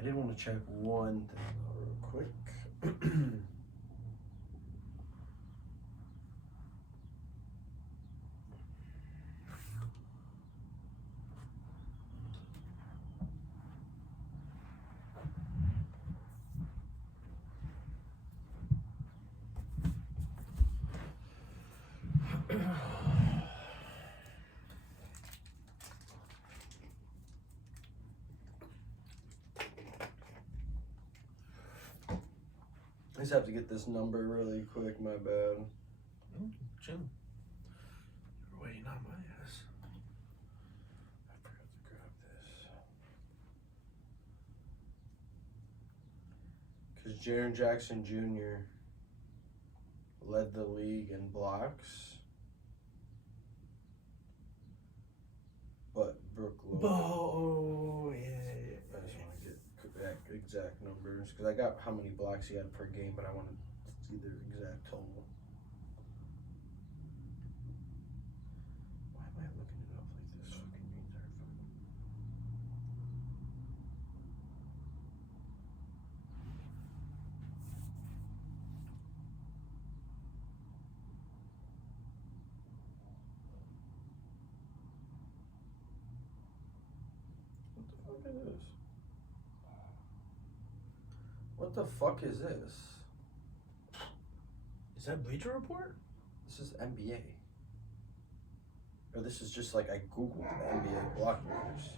I did want to check one thing real quick. I just have to get this number really quick, my bad. Chill. You're waiting on my ass. I forgot to grab this. Because Jaren Jackson Jr. led the league in blocks. But Brooke Lopez. Oh, yeah. I just want to get exact numbers because I got how many blocks he had per game, but I want to see their exact total. Why am I looking it up like this? Fucking retard. What the fuck is this? Is that Bleacher Report? This is NBA. Or this is just like I googled NBA block leaders.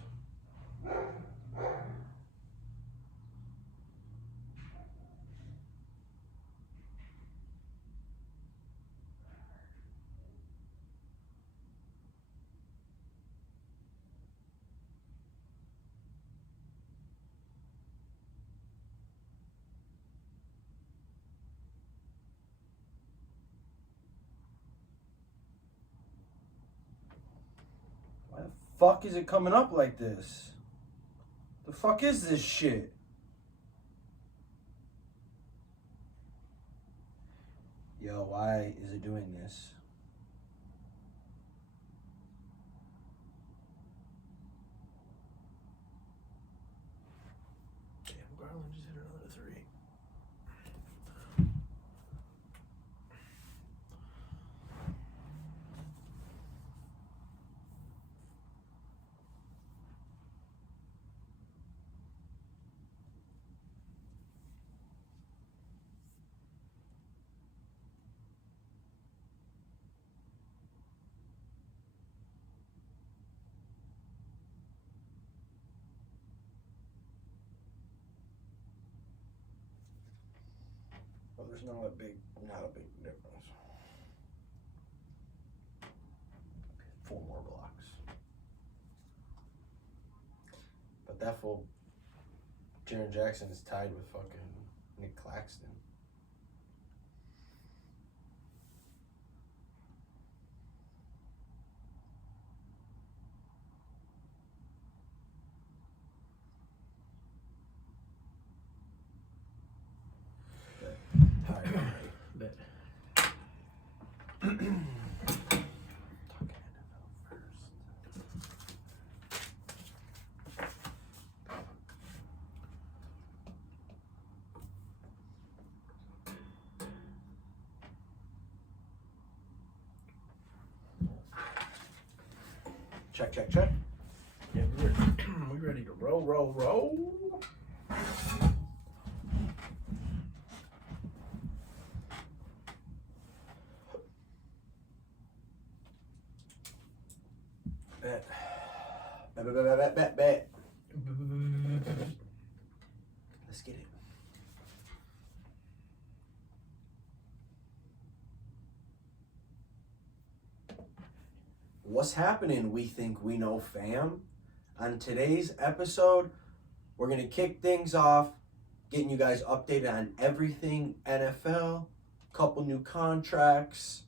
Why the fuck is it coming up like this? The fuck is this shit? Yo, why is it doing this? Damn, Garland just hit another three. Oh, there's not a big difference. 4 more blocks. But that fool, Jaren Jackson is tied with fucking Nick Claxton. Bet. Check. Yeah, we ready to roll. Bet. Let's get it. What's happening, We Think We Know fam? On today's episode, we're going to kick things off, getting you guys updated on everything NFL, couple new contracts,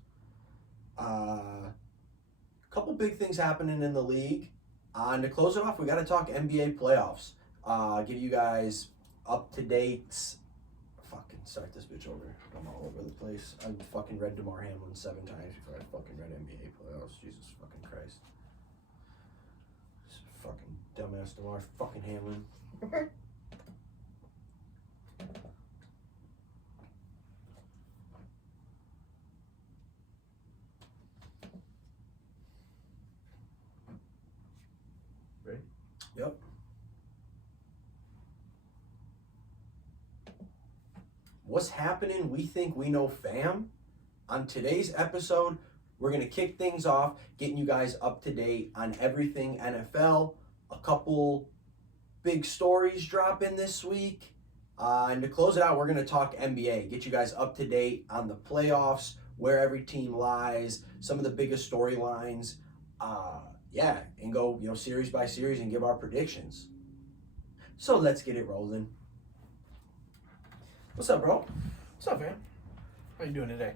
couple big things happening in the league. And to close it off, we got to talk NBA playoffs. Give you guys up-to-dates. Fucking start this bitch over. I'm all over the place. I fucking read DeMar Hamlin 7 times before I fucking read NBA playoffs. Jesus fucking Christ. This fucking dumbass DeMar fucking Hamlin. Yep. What's happening? We think we know, fam. On today's episode, we're going to kick things off, getting you guys up to date on everything NFL. A couple big stories dropping this week. And to close it out, we're going to talk NBA, get you guys up to date on the playoffs, where every team lies, some of the biggest storylines. And go, series by series and give our predictions. So let's get it rolling. What's up, bro? What's up, man? How you doing today?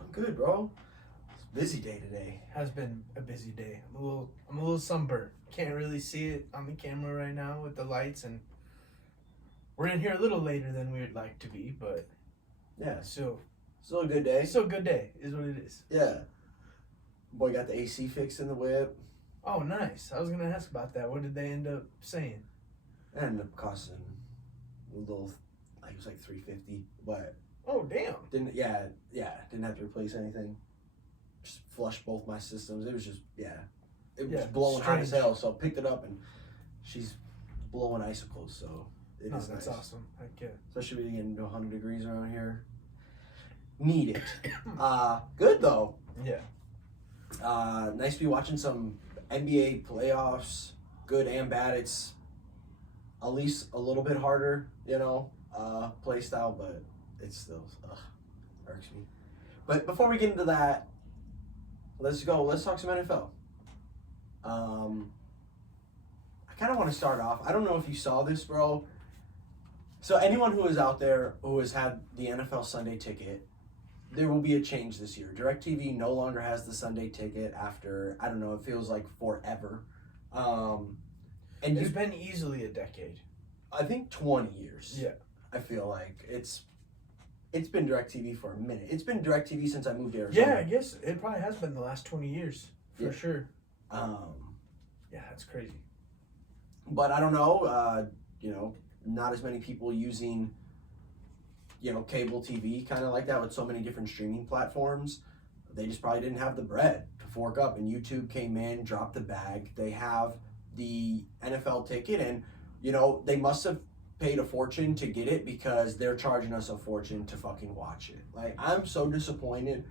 I'm good, bro. It's a busy day today. Has been a busy day. I'm a little sunburned. Can't really see it on the camera right now with the lights, and we're in here a little later than we'd like to be, but Yeah, still still a good day. a good day is what it is. Yeah. Boy got the AC fixed in the whip. Oh, nice. I was gonna ask about that. What did they end up saying? It ended up costing a little, it was like $350, but Oh, damn. didn't have to replace anything. Just flushed both my systems. It was just it was blowing hot as strange. hell. So I picked it up and she's blowing icicles. So it is That's nice. awesome. Heck yeah. Especially when you get into 100 degrees around here. Need it. Good though. Yeah. Nice to be watching some NBA playoffs. Good and bad. It's at least a little bit harder, play style, but it's still irks me. But before we get into that, let's talk some NFL. I kind of want to start off. I don't know if you saw this, bro. So anyone who is out there who has had the NFL Sunday ticket, there will be a change this year. DirecTV no longer has the Sunday ticket after, I don't know, it feels like forever. And It's been easily a decade. I think 20 years. Yeah. I feel like it's been DirecTV for a minute. It's been DirecTV since I moved to Arizona. Yeah, I guess it probably has been the last 20 years for sure. Yeah, that's crazy. But I don't know, not as many people using, cable TV kind of like that with so many different streaming platforms. They just probably didn't have the bread to fork up, and YouTube came in, dropped the bag. They have the NFL ticket, and, they must have paid a fortune to get it because they're charging us a fortune to fucking watch it. Like, I'm so disappointed.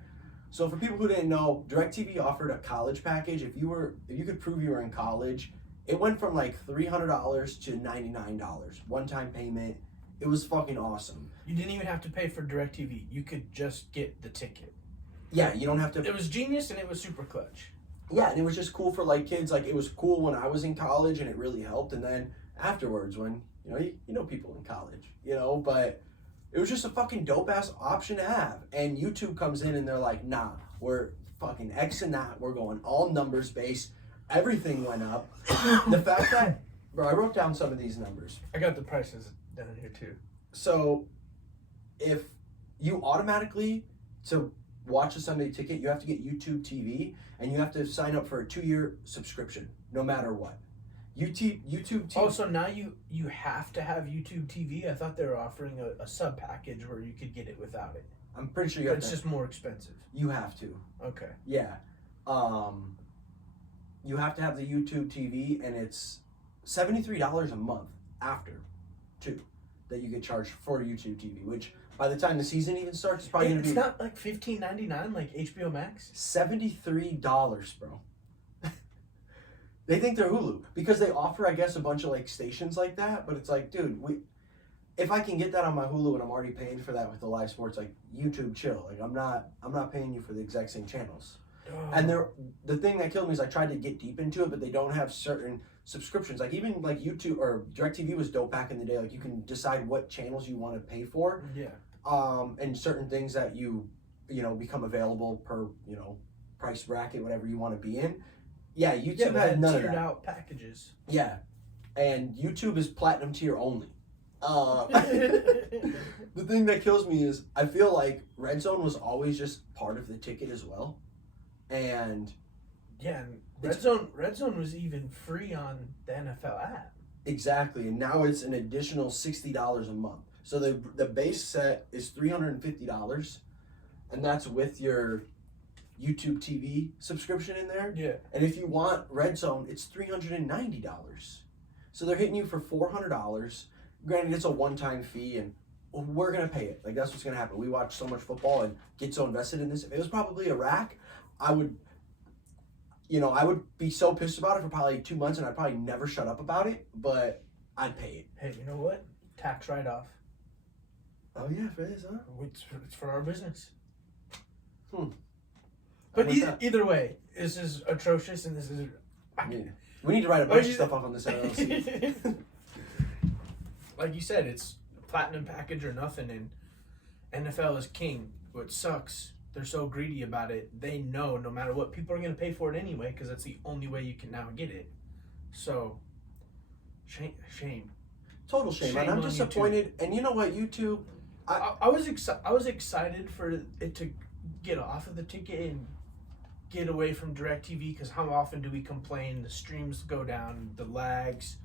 So for people who didn't know, DirecTV offered a college package. If you could prove you were in college, it went from like $300 to $99, one-time payment. It was fucking awesome. You didn't even have to pay for DirecTV. You could just get the ticket. Yeah, you don't have to. It was genius and it was super clutch. Yeah, and it was just cool for like kids. Like, it was cool when I was in college and it really helped. And then afterwards, when you know people in college, but it was just a fucking dope ass option to have. And YouTube comes in and they're like, nah, we're fucking Xing that. We're going all numbers based. Everything went up. The fact that, bro, I wrote down some of these numbers. I got the prices down here too. So if you automatically, to watch a Sunday ticket, you have to get YouTube TV and you have to sign up for a 2-year subscription, no matter what. YouTube TV. Oh, so now you have to have YouTube TV? I thought they were offering a sub package where you could get it without it. I'm pretty sure you But have it's to. just more expensive. You have to. Okay. Yeah. You have to have the YouTube TV, and it's $73 a month after, too, that you get charged for YouTube TV, which by the time the season even starts, it's probably going to be... It's not like $15.99 like HBO Max? $73, bro. They think they're Hulu because they offer, I guess, a bunch of like stations like that. But it's like, dude, if I can get that on my Hulu and I'm already paying for that with the live sports, like, YouTube, chill. Like, I'm not paying you for the exact same channels. Oh. And the thing that killed me is I tried to get deep into it, but they don't have certain subscriptions. Like, even like YouTube or DirecTV was dope back in the day. Like, you can decide what channels you want to pay for. Yeah. And certain things that you become available per price bracket, whatever you want to be in. Yeah, YouTube had none of tiered that. out packages. Yeah, and YouTube is platinum tier only. The thing that kills me is I feel like Red Zone was always just part of the ticket as well, and yeah, and Red Zone was even free on the NFL app. Exactly, and now it's an additional $60 a month. So the base set is $350, and that's with your YouTube TV subscription in there. Yeah. And if you want Red Zone, it's $390. So they're hitting you for $400. Granted, it's a one-time fee, and we're gonna pay it. Like, that's what's gonna happen. We watch so much football and get so invested in this. If it was probably a rack, I would be so pissed about it for probably 2 months, and I'd probably never shut up about it. But I'd pay it. Hey, you know what? Tax write-off. Oh yeah, it is, huh? It's for our business. But But either way, this is atrocious, and this is. We need to write a bunch of stuff off on this LLC. Like you said, it's platinum package or nothing, and NFL is king. What sucks, they're so greedy about it. They know no matter what, people are going to pay for it anyway because that's the only way you can now get it. So, shame. Total shame. And I'm disappointed. YouTube. And you know what, YouTube? I was excited for it to get off of the ticket and get away from DirecTV, because how often do we complain the streams go down, the lags,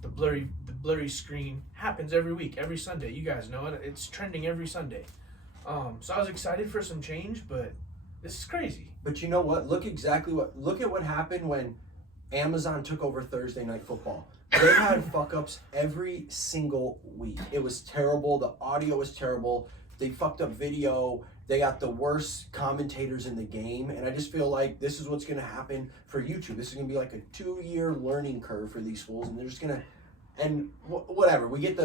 the blurry screen happens every week, every Sunday. You guys know it. It's trending every Sunday. So I was excited for some change, but this is crazy. But you know what? Look at what happened when Amazon took over Thursday Night Football. They had fuck-ups every single week. It was terrible. The audio was terrible. They fucked up video. They got the worst commentators in the game. And I just feel like this is what's going to happen for YouTube. This is going to be like a 2-year learning curve for these schools. And they're just going to... And whatever. We get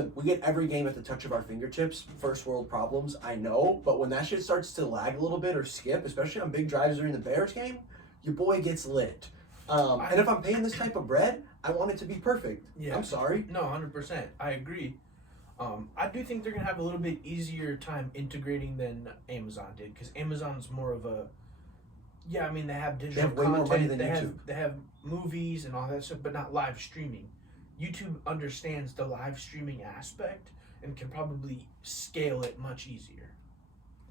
every game at the touch of our fingertips. First world problems, I know. But when that shit starts to lag a little bit or skip, especially on big drives during the Bears game, your boy gets lit. And if I'm paying this type of bread, I want it to be perfect. Yeah. I'm sorry. No, 100%. I agree. I do think they're going to have a little bit easier time integrating than Amazon did, because Amazon's more of a... Yeah, I mean, they have digital content. They have way more money than YouTube. They have movies and all that stuff, but not live streaming. YouTube understands the live streaming aspect and can probably scale it much easier.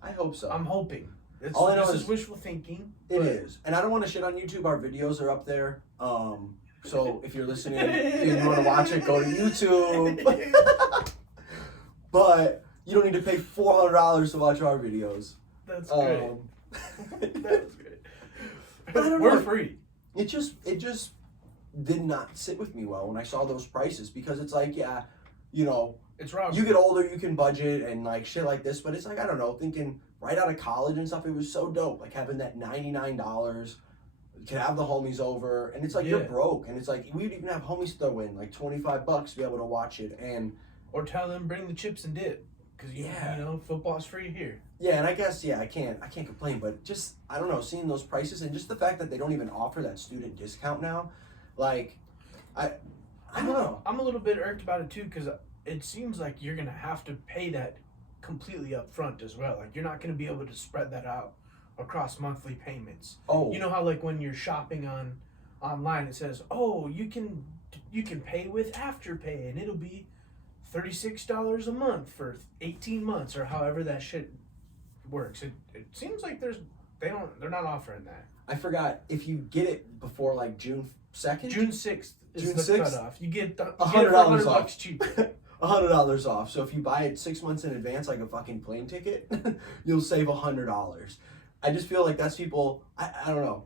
I hope so. I'm hoping. All I know is wishful thinking. It is. And I don't want to shit on YouTube. Our videos are up there. So if you're listening and you want to watch it, go to YouTube. But you don't need to pay $400 to watch our videos. That's great. That's great. But I don't We're know. free. It just did not sit with me well when I saw those prices, because it's like, yeah, you know, it's wrong. You get older, you can budget and like shit like this, but it's like, I don't know, thinking right out of college and stuff, it was so dope. Like having that $99, you can have the homies over, and it's like you're broke, and it's like we'd even have homies throw in like $25 to be able to watch it, and or tell them bring the chips and dip, because you know football's free here. Yeah, and I guess I can't complain, but just I don't know, seeing those prices and just the fact that they don't even offer that student discount now, like I don't know. I'm a little bit irked about it too, because it seems like you're gonna have to pay that completely up front as well. Like you're not gonna be able to spread that out across monthly payments. Oh, you know how like when you're shopping online it says, oh, you can pay with Afterpay and it'll be $36 a month for 18 months or however that shit works. It seems like they're not offering that. I forgot, if you get it before like June 2nd? June 6th is the cutoff. You get $100 off cheaper. $100 off. So if you buy it 6 months in advance, like a fucking plane ticket, you'll save $100. I just feel like that's people. I don't know.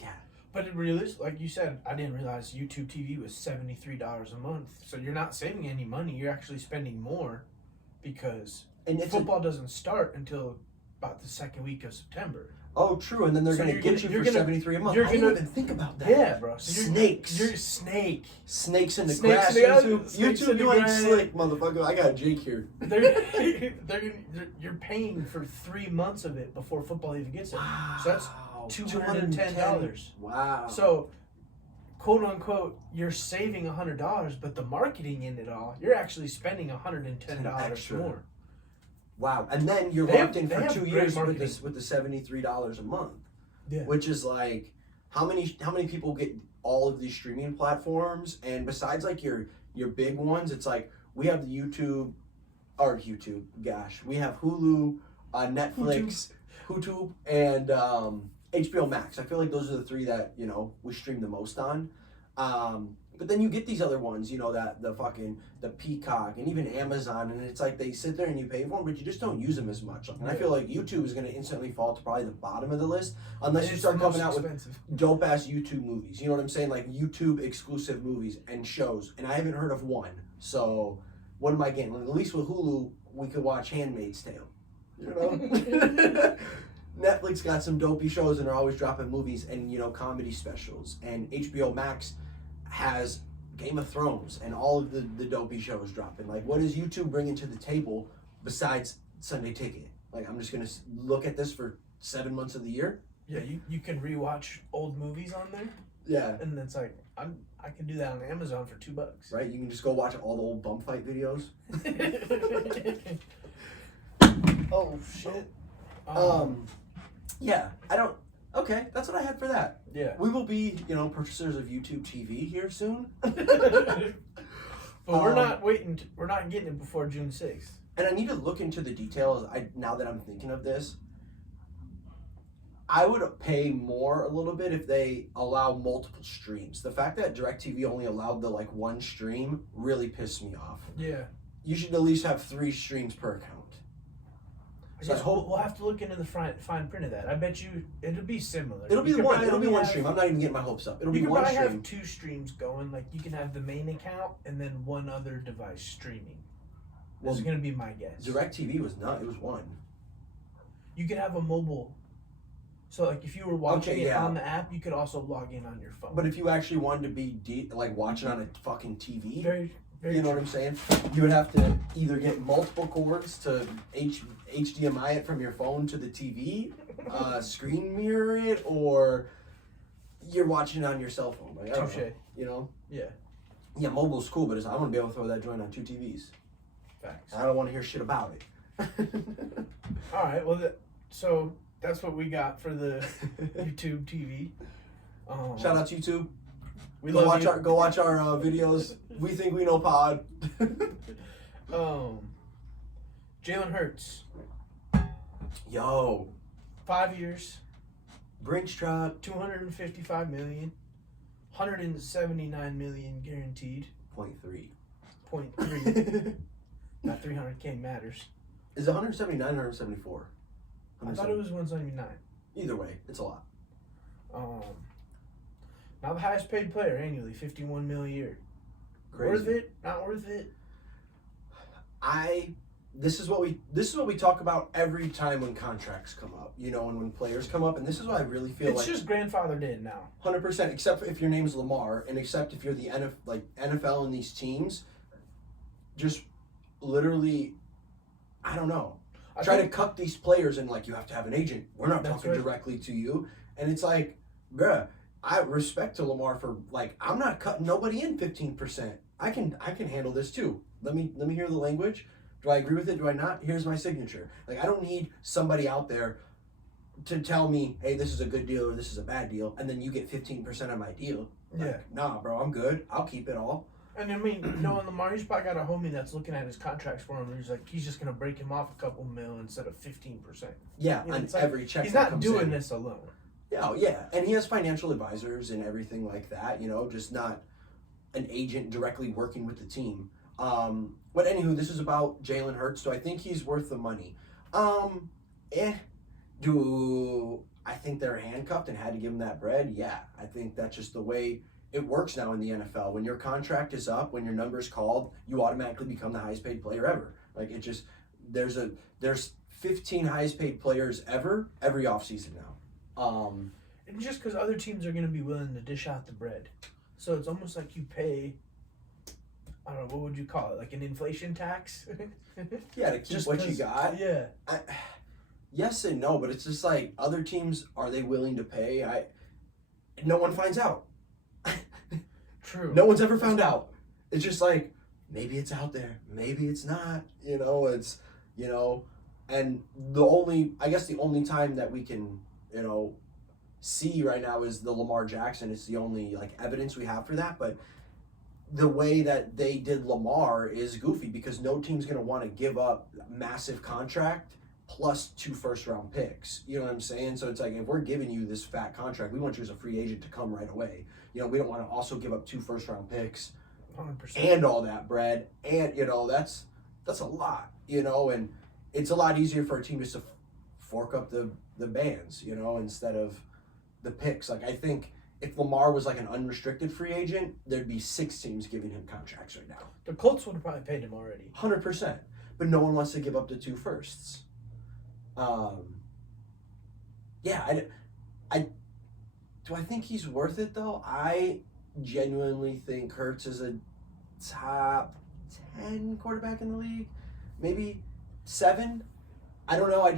Yeah. But like you said, I didn't realize YouTube TV was $73 a month. So you're not saving any money. You're actually spending more, because football doesn't start until about the second week of September. Oh, true. And then they're going to get you for $73 a month. I didn't even think about that. Yeah, bro. So Snakes. You're snake. Snakes in the grass. YouTube, you ain't slick, motherfucker. I got Jake here. You're paying for 3 months of it before football even gets it. Wow. So that's $210. Wow. So, quote unquote, you're saving $100, but the marketing in it all, you're actually spending $110 more. Wow, and then you're locked in for 2 years with the $73 a month, which is like, how many people get all of these streaming platforms? And besides like your big ones, it's like we have the YouTube, we have Hulu, Netflix, YouTube, and HBO Max. I feel like those are the three that we stream the most on. But then you get these other ones, you know, that the Peacock and even Amazon, and it's like they sit there and you pay for them, but you just don't use them as much. And I feel like YouTube is going to instantly fall to probably the bottom of the list unless you start coming out with dope ass YouTube movies. You know what I'm saying? Like YouTube exclusive movies and shows, and I haven't heard of one. So what am I getting? Like, at least with Hulu, we could watch *Handmaid's Tale*. You know. Netflix got some dopey shows and they're always dropping movies and, you know, comedy specials. And HBO Max has Game of Thrones and all of the dopey shows dropping. Like, what is YouTube bringing to the table besides Sunday Ticket? Like, I'm just going to look at this for 7 months of the year? Yeah, you can rewatch old movies on there. Yeah. And it's like, I can do that on Amazon for $2. Right? You can just go watch all the old bump fight videos. Oh, shit. Yeah, I don't. Okay, that's what I had for that. Yeah. We will be, you know, purchasers of YouTube TV here soon. But we're not waiting. We're not getting it before June 6th. And I need to look into the details. Now that I'm thinking of this, I would pay more a little bit if they allow multiple streams. The fact that DirecTV only allowed the like one stream really pissed me off. Yeah. You should at least have 3 streams per account. So I hope we'll have to look into the fine print of that. I bet you it'll be similar. It'll be one. It'll be one stream. I'm not even getting my hopes up. It'll be one stream. You can probably have 2 streams going. Like you can have the main account and then one other device streaming. This is gonna be my guess. DirecTV was not. It was one. You could have a mobile. So like if you were watching it on the app, you could also log in on your phone. But if you actually wanted to be like watching on a fucking TV, very you know what I'm saying? You would have to either get multiple cords to HDMI it from your phone to the TV, screen mirror it, or you're watching it on your cell phone. Like, I don't know, you know? Yeah. Yeah, mobile's cool, but I want to be able to throw that joint on 2 TVs. Facts. I don't want to hear shit about it. All right, well, so that's what we got for the YouTube TV. Shout out to YouTube. Go watch our videos. We think we know pod. Jalen Hurts. Yo. 5 years. Brinks truck. $255 million. $179 million guaranteed. 0.3. 0.3. That $300K matters. Is it 179 or 174? I thought it was 179. Either way, it's a lot. Now the highest paid player annually, $51 million a year. Crazy. Worth it? Not worth it? This is what we talk about every time when contracts come up, you know, and when players come up, and this is what I really feel it's just grandfathered in now. 100%, except if your name's Lamar, and except if you're the NFL and these teams, just literally, I don't know. Try to cut these players and like you have to have an agent. We're not talking directly to you, and it's like, bruh, I respect to Lamar for like I'm not cutting nobody in 15%. I can handle this too. Let me hear the language. Do I agree with it? Do I not? Here's my signature. Like I don't need somebody out there to tell me, hey, this is a good deal or this is a bad deal, and then you get 15% of my deal. Like, yeah. Nah, bro, I'm good. I'll keep it all. And I mean, knowing Lamar, he's probably got a homie that's looking at his contracts for him. And he's like, he's just gonna break him off a couple mil instead of 15%. Yeah, you know, on every check. He's not doing this alone. Yeah, yeah, and he has financial advisors and everything like that. You know, just not an agent directly working with the team. But anywho, this is about Jalen Hurts. Do I think he's worth the money? Do I think they're handcuffed and had to give him that bread? Yeah, I think that's just the way it works now in the NFL. When your contract is up, when your number's called, you automatically become the highest paid player ever. Like it just there's 15 highest paid players ever every offseason now. And just because other teams are going to be willing to dish out the bread, so it's almost like you pay. I don't know, what would you call it? Like an inflation tax? Yeah, to keep just what you got. Yeah. Yes and no, but it's just like other teams, are they willing to pay? No one finds out. True. No one's ever found out. It's just like, maybe it's out there, maybe it's not. You know, it's, you know, and I guess the only time that we can, you know, see right now is the Lamar Jackson. It's the only like evidence we have for that, but the way that they did Lamar is goofy because no team's going to want to give up a massive contract plus 2 first-round picks. You know what I'm saying? So it's like, if we're giving you this fat contract, we want you as a free agent to come right away. You know, we don't want to also give up 2 first-round picks 100%. and all that bread. And, you know, that's a lot, you know, and it's a lot easier for a team just to fork up the bands, you know, instead of the picks. Like, I think if Lamar was like an unrestricted free agent, there'd be 6 teams giving him contracts right now. The Colts would have probably paid him already. 100%. But no one wants to give up the 2 firsts. Yeah, do I think he's worth it though? I genuinely think Hurts is a top 10 quarterback in the league, maybe 7. I don't know. I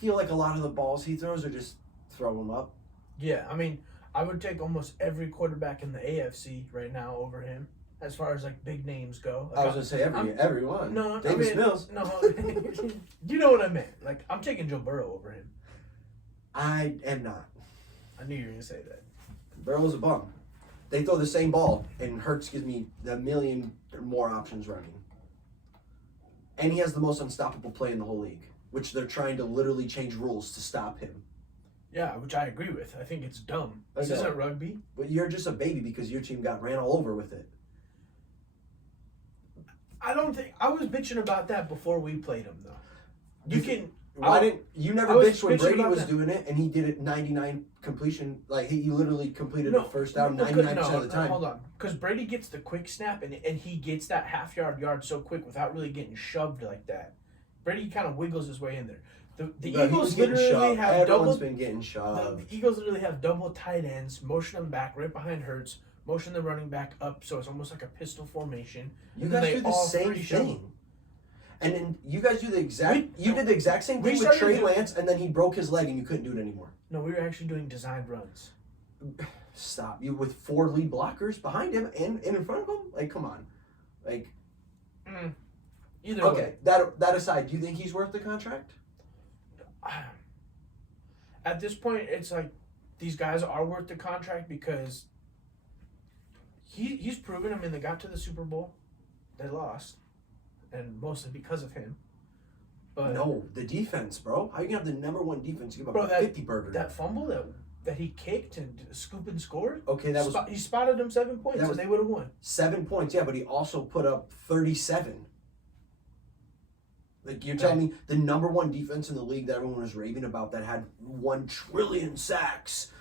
feel like a lot of the balls he throws are just throw them up. Yeah, I mean, I would take almost every quarterback in the AFC right now over him, as far as like big names go. Like, I was gonna say everyone. No, Davis Mills. No, you know what I meant. Like, I'm taking Joe Burrow over him. I am not. I knew you were gonna say that. Burrow's a bum. They throw the same ball, and Hurts gives me a million or more options running. And he has the most unstoppable play in the whole league, which they're trying to literally change rules to stop him. Yeah, which I agree with. I think it's dumb. This isn't rugby. But you're just a baby because your team got ran all over with it. I don't think I was bitching about that before we played him though. You never bitched when Brady was that. doing it and he did it 99 completion, like he literally completed the first down 99% of the time. Hold on, because Brady gets the quick snap and he gets that half-yard so quick without really getting shoved like that. Brady kind of wiggles his way in there. The Eagles literally have Everyone's been getting shoved. The Eagles literally have double tight ends, motion them back right behind Hurts, motion the running back up, so it's almost like a pistol formation. You guys do the same thing. And then you guys do the exact. You did the exact same thing with Trey Lance, and then he broke his leg, and you couldn't do it anymore. No, we were actually doing designed runs. Stop! You with 4 lead blockers behind him and in front of him. Like, come on, like. Either okay, way. that aside, do you think he's worth the contract? At this point, it's like these guys are worth the contract because he's proven. I mean, they got to the Super Bowl, they lost. And mostly because of him. But no, the defense, bro. How you gonna have the number 1 defense give up a 50 burger? That fumble that he kicked and scooped and scored. Okay, he spotted them 7 points, and they would have won. 7 points, yeah, but he also put up 37. Like, you're telling me the number 1 defense in the league that everyone was raving about that had 1 trillion sacks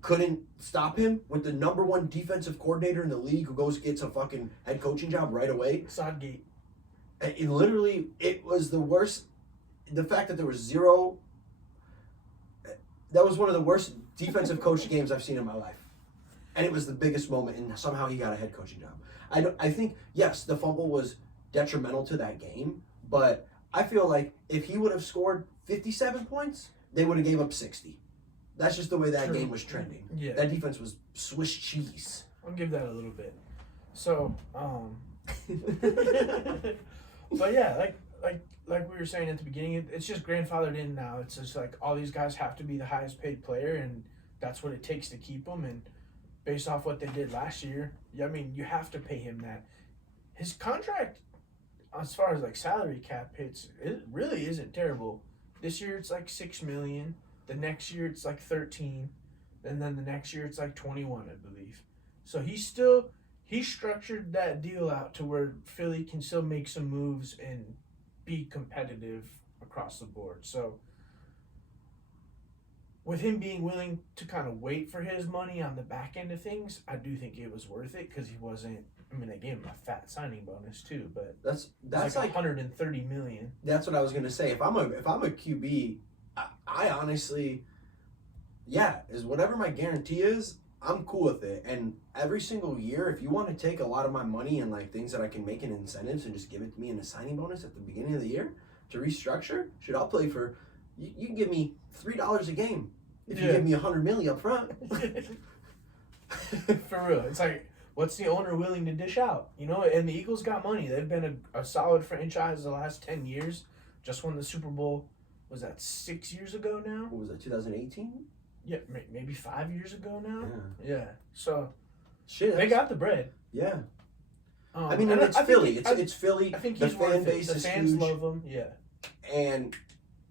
couldn't stop him with the number 1 defensive coordinator in the league who gets a fucking head coaching job right away? Southgate. It was the worst. The fact that there was 0. That was one of the worst defensive coach games I've seen in my life. And it was the biggest moment, and somehow he got a head coaching job. I think, yes, the fumble was detrimental to that game, but I feel like if he would have scored 57 points, they would have gave up 60. That's just the way that game was trending. Yeah. That defense was Swiss cheese. I'll give that a little bit. So, but yeah, like we were saying at the beginning, it's just grandfathered in now. It's just like all these guys have to be the highest paid player, and that's what it takes to keep them. And based off what they did last year, I mean, you have to pay him that. His contract, as far as like salary cap hits, it really isn't terrible. This year it's like $6 million. The next year it's like 13, and then the next year it's like 21, I believe. So he structured that deal out to where Philly can still make some moves and be competitive across the board. So with him being willing to kind of wait for his money on the back end of things, I do think it was worth it because he wasn't. I mean, they gave him a fat signing bonus too, but that's like $130 million. That's what I was gonna say. If I'm a QB, I honestly, is whatever my guarantee is, I'm cool with it. And every single year, if you want to take a lot of my money and like things that I can make in incentives and just give it to me in a signing bonus at the beginning of the year to restructure, I'll play for. You can give me $3 a game if you give me $100 million up front. For real, it's like, what's the owner willing to dish out? You know, and the Eagles got money. They've been a solid franchise the last 10 years. Just won the Super Bowl. Was that 6 years ago now? What was that, 2018? Yeah, maybe 5 years ago now. Yeah. So, shit, they got the bread. I mean, and it's Philly. It's Philly. I think the he's fan worth base it. The is fans huge. love him. Yeah. And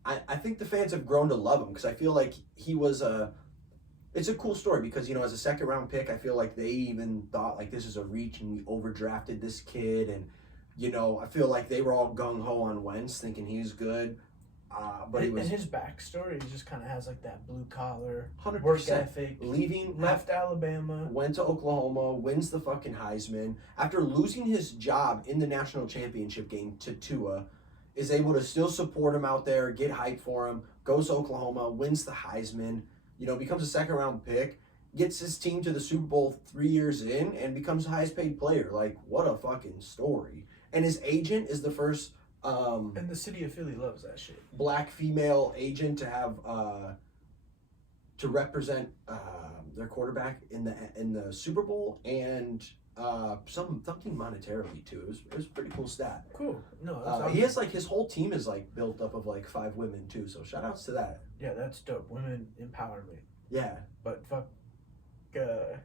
I think the fans have grown to love him because I feel like he was it's a cool story because, you know, as a second round pick, I feel like they even thought like this is a reach and we overdrafted this kid. And, you know, I feel like they were all gung ho on Wentz thinking he's good. But and his backstory, he just kind of has like that blue collar 100% work ethic. leaving, Left Alabama, went to Oklahoma, wins the fucking Heisman. After losing his job in the national championship game to Tua, is able to still support him out there, get hype for him, goes to Oklahoma, wins the Heisman, you know, becomes a second round pick, gets his team to the Super Bowl 3 years in, and becomes the highest paid player. Like, what a fucking story. And his agent is the first and the city of Philly loves that shit. black female agent to have to represent their quarterback in the Super Bowl and something monetarily too. It was a pretty cool stat. Cool. No, that's awesome. He has like his whole team is like built up of like 5 women too. So shout outs to that. Yeah, that's dope. Women empowerment. Yeah. But fuck. Yeah.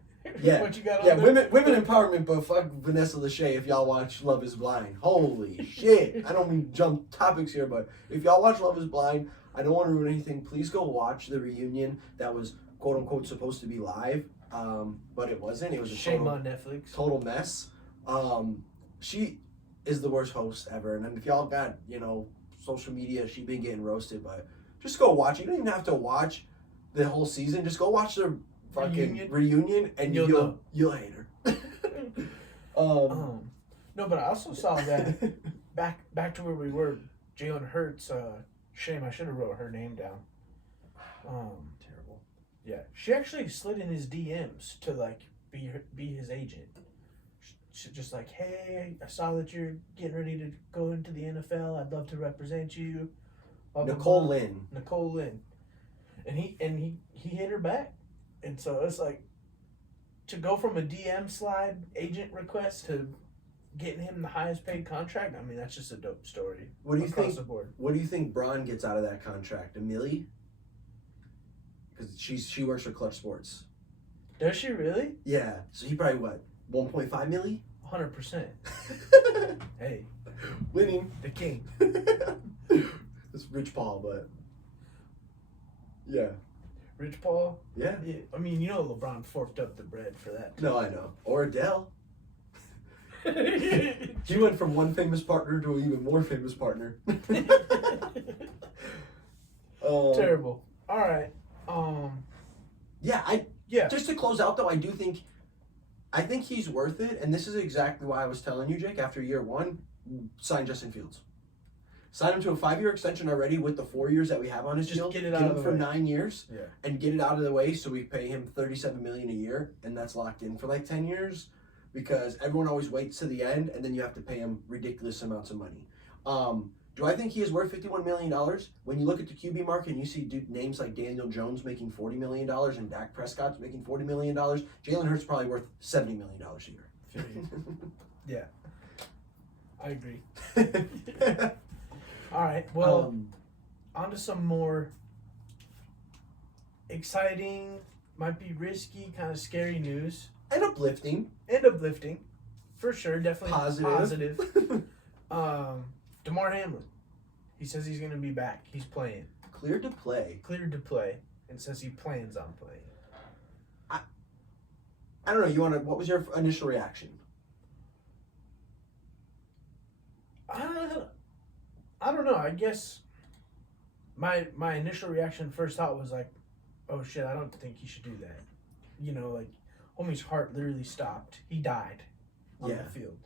What you got on Yeah, there? women empowerment, but fuck Vanessa Lachey if y'all watch Love is Blind. Holy shit. I don't mean to jump topics here, but if y'all watch Love is Blind, I don't want to ruin anything. Please go watch the reunion that was quote unquote supposed to be live. But it wasn't. It was a shame on Netflix. Total mess. She is the worst host ever. And then if y'all got, you know, social media, she been getting roasted, but just go watch it. You don't even have to watch the whole season. Just go watch the fucking reunion and you'll hate her. No, but I also saw that back to where we were. Jalen Hurts. Shame, I should have wrote her name down. Terrible. Yeah, she actually slid in his DMs to like be his agent. She just like, hey, I saw that you're getting ready to go into the NFL. I'd love to represent you. Blah, blah, Nicole blah. Lynn. Nicole Lynn, and he hit her back, and so it's like to go from a DM slide agent request to getting him the highest paid contract. I mean, that's just a dope story. What do you across think? The board. What do you think Braun gets out of that contract? $1 million? Because she works for Clutch Sports. Does she really? Yeah. So he probably what? 1.5 million? 100%. Hey, winning. the king. It's Rich Paul, but yeah. Rich Paul? Yeah. I mean, you know LeBron forked up the bread for that. Too. No, I know. Or Adele. He went from one famous partner to an even more famous partner. Terrible. All right. Yeah. Just to close out though, I think he's worth it, and this is exactly why I was telling you, Jake. After year 1, sign Justin Fields. Sign him to a 5-year extension already with the 4 years that we have on his deal. Get it out of the for way. 9 years. Yeah. And get it out of the way so we pay him $37 million a year, and that's locked in for like 10 years because everyone always waits to the end, and then you have to pay him ridiculous amounts of money. Do I think he is worth $51 million? When you look at the QB market and you see names like Daniel Jones making $40 million and Dak Prescott's making $40 million, Jalen Hurts probably worth $70 million a year. Yeah. I agree. All right. Well, on to some more exciting, might be risky, kind of scary news. And uplifting. For sure. Definitely positive. DeMar Hamlin. He says he's going to be back. He's playing. Cleared to play. And says he plans on playing. I don't know. What was your initial reaction? I don't know. I guess my initial reaction, first thought was like, oh shit, I don't think he should do that. You know, like, homie's heart literally stopped. He died on the field.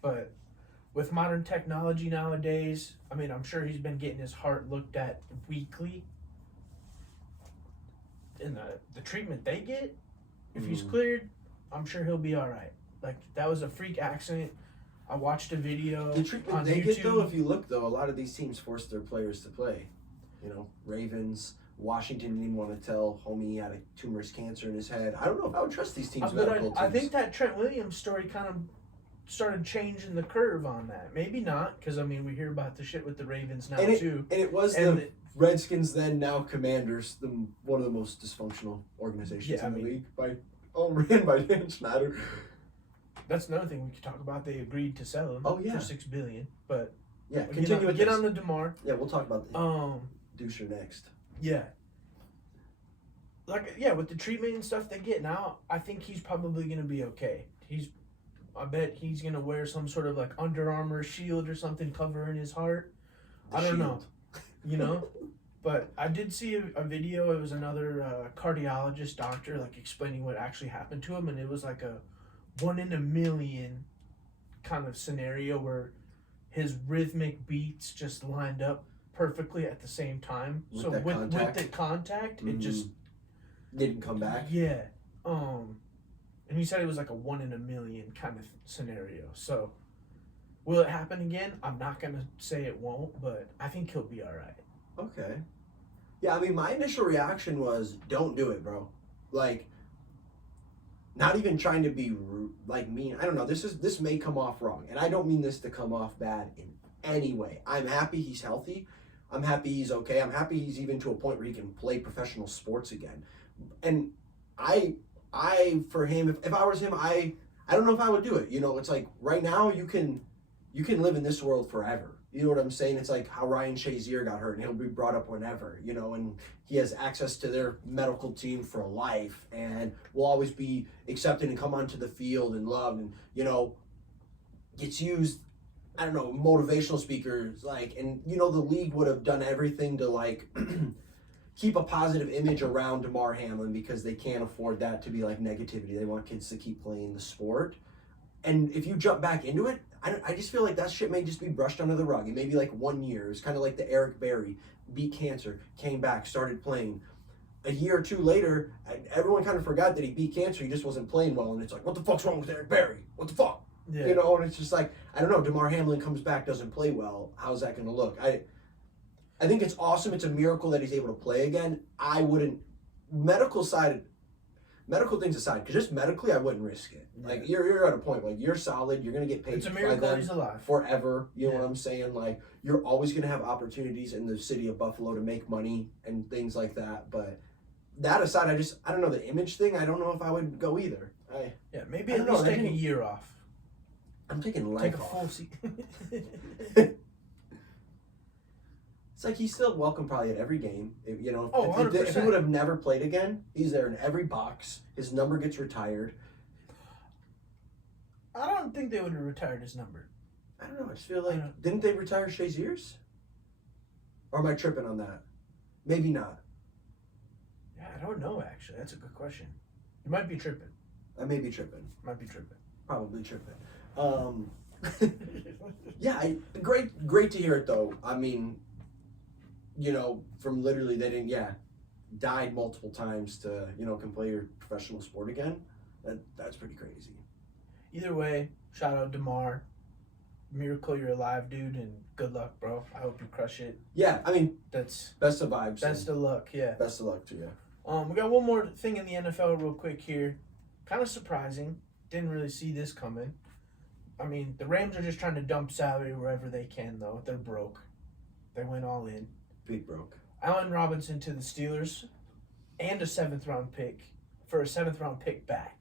But with modern technology nowadays, I mean, I'm sure he's been getting his heart looked at weekly. And the treatment they get, if he's cleared, I'm sure he'll be all right. Like, that was a freak accident. I watched a video. The treatment on they YouTube. get, though, if you look, though, a lot of these teams force their players to play. You know, Ravens, Washington didn't even want to tell homie he had a tumorous cancer in his head. I don't know if I would trust these teams. I think that Trent Williams story kind of started changing the curve on that. Maybe not, because, I mean, we hear about the shit with the Ravens now, too. And it was the Redskins, then now Commanders, one of the most dysfunctional organizations in the league, ran by Dan Snyder. That's another thing we could talk about. They agreed to sell him for $6 billion, but Yeah, continue with Get this. on the DeMar. Yeah, we'll talk about the doucher next. Yeah. With the treatment and stuff they get now, I think he's probably gonna be okay. I bet he's gonna wear some sort of like Under Armour shield or something covering his heart. I don't know, but I did see a video. It was another cardiologist doctor like explaining what actually happened to him, and it was like a 1 in a million kind of scenario where his rhythmic beats just lined up perfectly at the same time. With so that with contact? the contact, it just didn't come back. Yeah. And he said it was like a 1 in a million kind of scenario. So will it happen again? I'm not gonna say it won't, but I think he'll be all right. Okay. Yeah, I mean, my initial reaction was, don't do it, bro. Like, not even trying to be rude, like mean. I don't know. This may come off wrong, and I don't mean this to come off bad in any way. I'm happy he's healthy. I'm happy he's okay. I'm happy he's even to a point where he can play professional sports again. And I for him, if I was him, I don't know if I would do it. You know, it's like right now you can live in this world forever. You know what I'm saying? It's like how Ryan Shazier got hurt and he'll be brought up whenever, you know, and he has access to their medical team for life and will always be accepted and come onto the field and loved and, you know, gets used, I don't know, motivational speakers, like, and, you know, the league would have done everything to, like, keep a positive image around DeMar Hamlin because they can't afford that to be, like, negativity. They want kids to keep playing the sport. And if you jump back into it, I just feel like that shit may just be brushed under the rug. It may be like 1 year. It's kind of like the Eric Berry, beat cancer, came back, started playing. A year or two later, everyone kind of forgot that he beat cancer. He just wasn't playing well. And it's like, what the fuck's wrong with Eric Berry? What the fuck? Yeah. You know, and it's just like, I don't know, DeMar Hamlin comes back, doesn't play well. How's that going to look? I think it's awesome. It's a miracle that he's able to play again. I wouldn't, medical things aside, because just medically, I wouldn't risk it. Yeah. Like, you're at a point, like, you're solid, you're going to get paid it's a miracle by them he's alive. Forever. You know what I'm saying? Like, you're always going to have opportunities in the city of Buffalo to make money and things like that. But that aside, I don't know, the image thing, I don't know if I would go either. Maybe at least take a year off. I'm taking life off. Take a full season. It's like he's still welcome probably at every game. If he would have never played again, he's there in every box. His number gets retired. I don't think they would have retired his number. I don't know. I just feel like, didn't they retire Shazier's? Or am I tripping on that? Maybe not. Yeah, I don't know, actually. That's a good question. You might be tripping. I may be tripping. Might be tripping. Probably tripping. Yeah, great to hear it, though. I mean, you know, from literally died multiple times to, you know, can play your professional sport again. That's pretty crazy. Either way, shout out DeMar. Miracle you're alive, dude, and good luck, bro. I hope you crush it. Yeah, I mean, that's best of vibes. Best of luck, yeah. Best of luck to you. We got one more thing in the NFL real quick here. Kind of surprising. Didn't really see this coming. I mean, the Rams are just trying to dump salary wherever they can, though. They're broke. They went all in. Big broke. Allen Robinson to the Steelers and a 7th-round pick for a 7th-round pick back.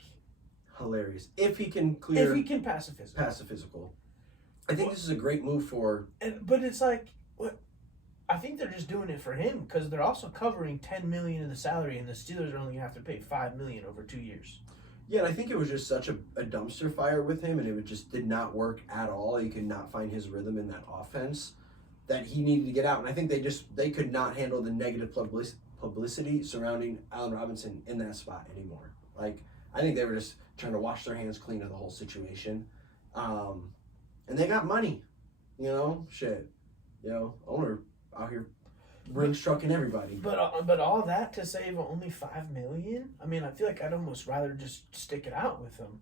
Hilarious. If he can clear... If he can pass a physical. Pass a physical. I think this is a great move for... But it's like, what? I think they're just doing it for him because they're also covering $10 million of the salary, and the Steelers are only going to have to pay $5 million over 2 years. Yeah, and I think it was just such a dumpster fire with him, and it just did not work at all. He could not find his rhythm in that offense that he needed to get out. And I think they could not handle the negative publicity surrounding Allen Robinson in that spot anymore. Like, I think they were just trying to wash their hands clean of the whole situation. And they got money, you know, shit. You know, owner out here ring trucking everybody. But all that to save only $5 million? I mean, I feel like I'd almost rather just stick it out with them.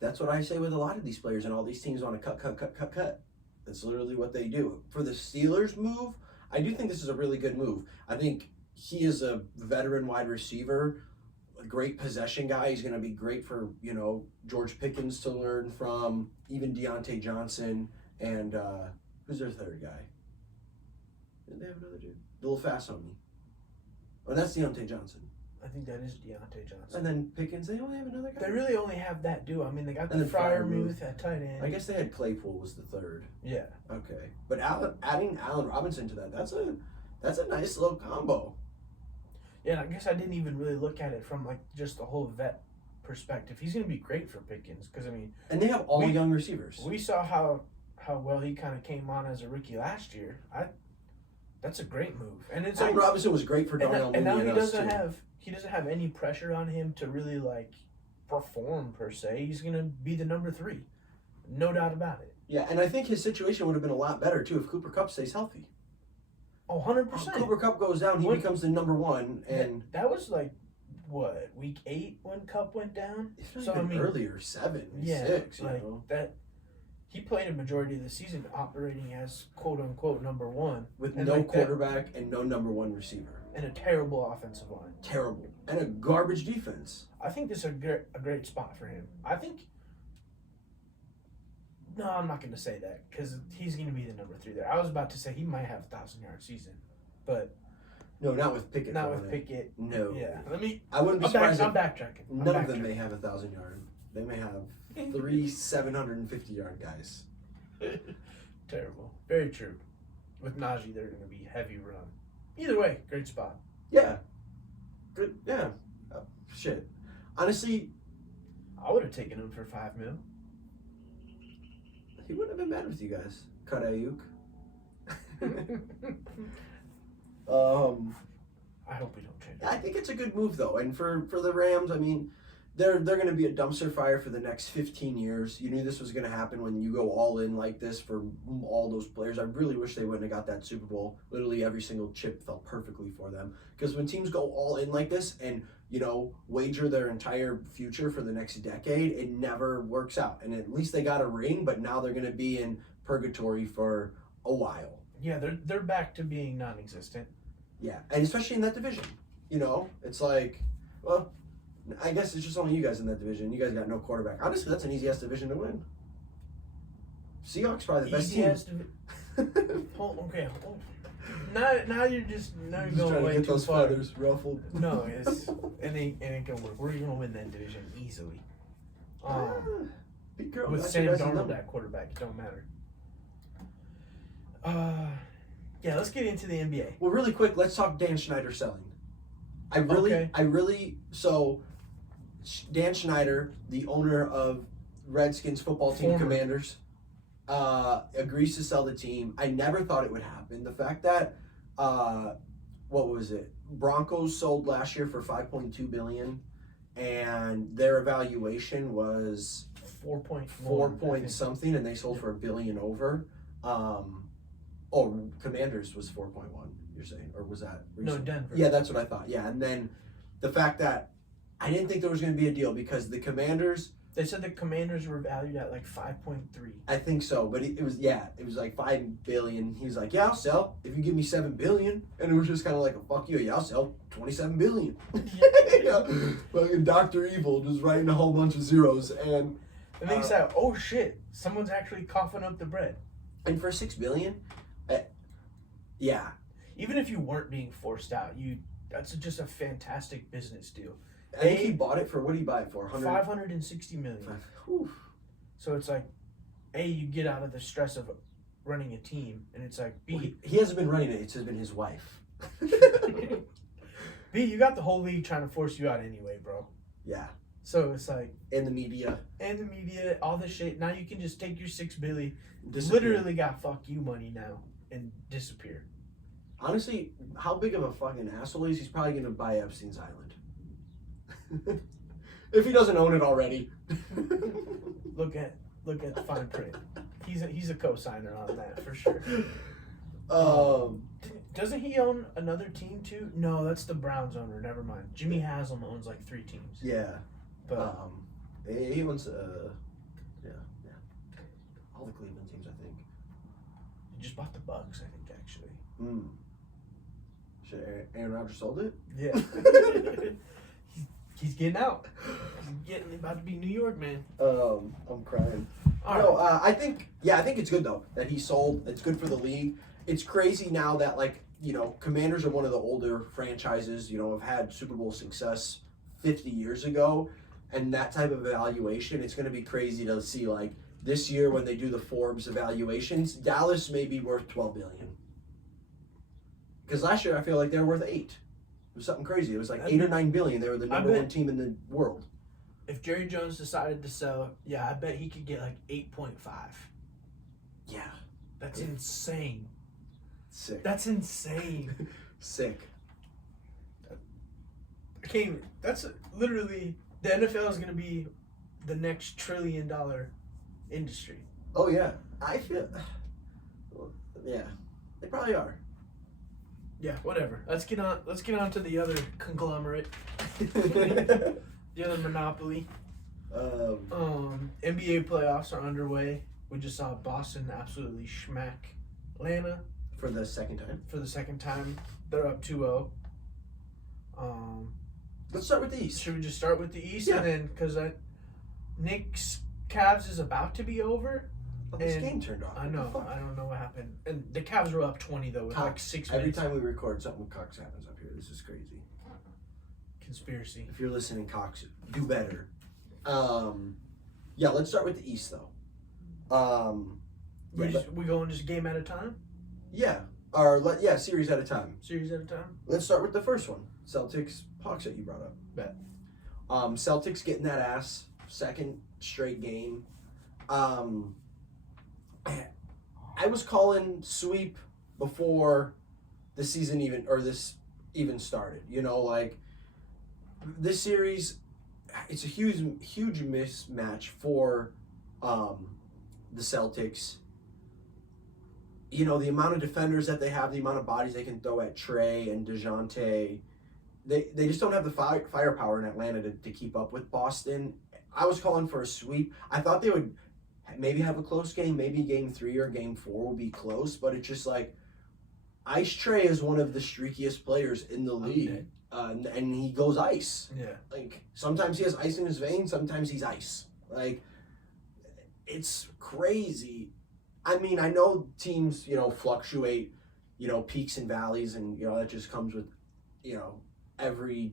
That's what I say with a lot of these players, and all these teams want to cut. That's literally what they do. For the Steelers move, I do think this is a really good move. I think he is a veteran wide receiver, a great possession guy. He's going to be great for, you know, George Pickens to learn from, even Deontay Johnson, and who's their third guy? Did they have another dude? The little fast homie. Oh, that's Deontay Johnson. I think that is Deontay Johnson. And then Pickens, they only have another guy? They really only have that duo. I mean, they got And the then Freiermuth at tight end. I guess they had Claypool was the third. Yeah. Okay. But adding Allen Robinson to that, that's a nice little combo. Yeah, and I guess I didn't even really look at it from like just the whole vet perspective. He's going to be great for Pickens because, I mean... And they have all young receivers. We saw how well he kind of came on as a rookie last year. That's a great move. And it's Allen Robinson was great for Darnell Mooney. And now he doesn't have any pressure on him to really like perform per se. He's gonna be the number 3, no doubt about it. Yeah, and I think his situation would have been a lot better too if Cooper Kupp stays healthy. Oh, 100%. If Cooper Kupp goes down, he becomes the number 1, and that was like what, week 8 when Kupp went down. So I mean, earlier 7, 6, like you know. that. He played a majority of the season operating as quote unquote number 1 with no quarterback and no number 1 receiver. And a terrible offensive line. Terrible. And a garbage defense. I think this is a great spot for him. No, I'm not going to say that because he's going to be the number 3 there. I was about to say he might have a 1,000-yard season, but no, not with Pickett. Not with Pickett. No. Yeah. I wouldn't be surprised. I'm backtracking. None of them may have 1,000-yard. They may have 3 750-yard guys. Terrible. Very true. With Najee, they're going to be heavy run. Either way, great spot. Yeah. Good. Yeah. Shit. Honestly, I would have taken him for $5 million. He wouldn't have been mad with you guys. Cut Ayuk. I hope we don't change. I think it's a good move though, and for the Rams, I mean, they're going to be a dumpster fire for the next 15 years. You knew this was going to happen when you go all in like this for all those players. I really wish they wouldn't have got that Super Bowl. Literally every single chip fell perfectly for them. Because when teams go all in like this and, you know, wager their entire future for the next decade, it never works out. And at least they got a ring, but now they're going to be in purgatory for a while. Yeah, they're back to being non-existent. Yeah, and especially in that division. You know, it's like, well, I guess it's just only you guys in that division. You guys got no quarterback. Honestly, that's an easy-ass division to win. Seahawks probably the best team. Okay. Now you're going way too far. Feathers ruffled. No, it ain't gonna work. We're gonna win that division easily. With Sam Darnold at quarterback, it don't matter. Yeah, let's get into the NBA. Well, really quick, let's talk Dan Snyder selling. So Dan Snyder, the owner of Redskins football team Commanders, agrees to sell the team. I never thought it would happen. The fact that, what was it? Broncos sold last year for $5.2 billion, and their evaluation was 4 point something, and they sold for $1 billion over. Commanders was 4.1. You're saying, or was that recent? No, Denver? Yeah, that's what I thought. Yeah, and then the fact that I didn't think there was going to be a deal because the Commanders. They said the Commanders were valued at like 5.3. I think so, but it was like $5 billion. He was like, yeah, I'll sell if you give me $7 billion, and it was just kind of like, fuck you, yeah, I'll sell $27 billion. Yeah, fucking Dr. Evil just writing a whole bunch of zeros, and then he said, oh shit, someone's actually coughing up the bread. And for $6 billion, yeah. Even if you weren't being forced out, that's just a fantastic business deal. I think he bought it for, what did he buy it for? $560 million. So it's like, A, you get out of the stress of running a team, and it's like, B, well, he hasn't been running it, it's just been his wife. B, you got the whole league trying to force you out anyway, bro. Yeah. So it's like, and the media, all this shit. Now you can just take your $6 billion, literally got fuck you money now, and disappear. Honestly, how big of a fucking asshole he's probably gonna buy Epstein's Island. If he doesn't own it already. Look at the fine print. He's a co-signer on that for sure. Doesn't he own another team too? No, that's the Browns owner. Never mind. Jimmy Haslam owns like 3 teams. Yeah, but he owns yeah, all the Cleveland teams, I think. He just bought the Bucks, I think, actually. Should Aaron Rodgers sold it? Yeah. He's getting out. He's about to be New York, man. I'm crying. I think it's good though that he sold. It's good for the league. It's crazy now that like Commanders are one of the older franchises, have had Super Bowl success 50 years ago, and that type of evaluation, it's going to be crazy to see, like, this year when they do the Forbes evaluations, Dallas may be worth $12 billion. Because last year I feel like they were worth $8. It was something crazy. It was like $8 or $9 billion. They were the number one team in the world. If Jerry Jones decided to sell, I bet he could get like 8.5. Yeah. That's insane. Sick. That's insane. Sick. I can't even, that's literally, the NFL is going to be the next $1 trillion industry. Oh, yeah. I feel, yeah, they probably are. Yeah, whatever. Let's get on to the other conglomerate. The other monopoly. NBA playoffs are underway. We just saw Boston absolutely schmack Atlanta. For the second time. They're up 2-0. Let's start with the East. Should we just start with the East? Yeah. And then, because Knicks Cavs is about to be over. Oh, this game turned off. I know. I don't know what happened. And the Cavs were up 20, though, with like 6 minutes. Every time we record, something with Cox happens up here. This is crazy. Conspiracy. If you're listening, Cox, do better. Yeah, let's start with the East, though. We going just game at a time? Yeah. Series at a time. Series at a time? Let's start with the first one. Celtics, Hawks that you brought up. Bet. Celtics getting that ass. Second straight game. I was calling sweep before the season even started. This series, it's a huge mismatch for the Celtics. The amount of defenders that they have, the amount of bodies they can throw at Trey and DeJounte, they just don't have the firepower in Atlanta to keep up with Boston. I was calling for a sweep. I thought they would maybe have a close game. Maybe game 3 or game 4 will be close, but it's just like Ice Trey is one of the streakiest players in the league, and he goes ice. Yeah. Like, sometimes he has ice in his veins, sometimes he's ice. Like, it's crazy. I mean, I know teams, fluctuate, peaks and valleys, and, that just comes with, every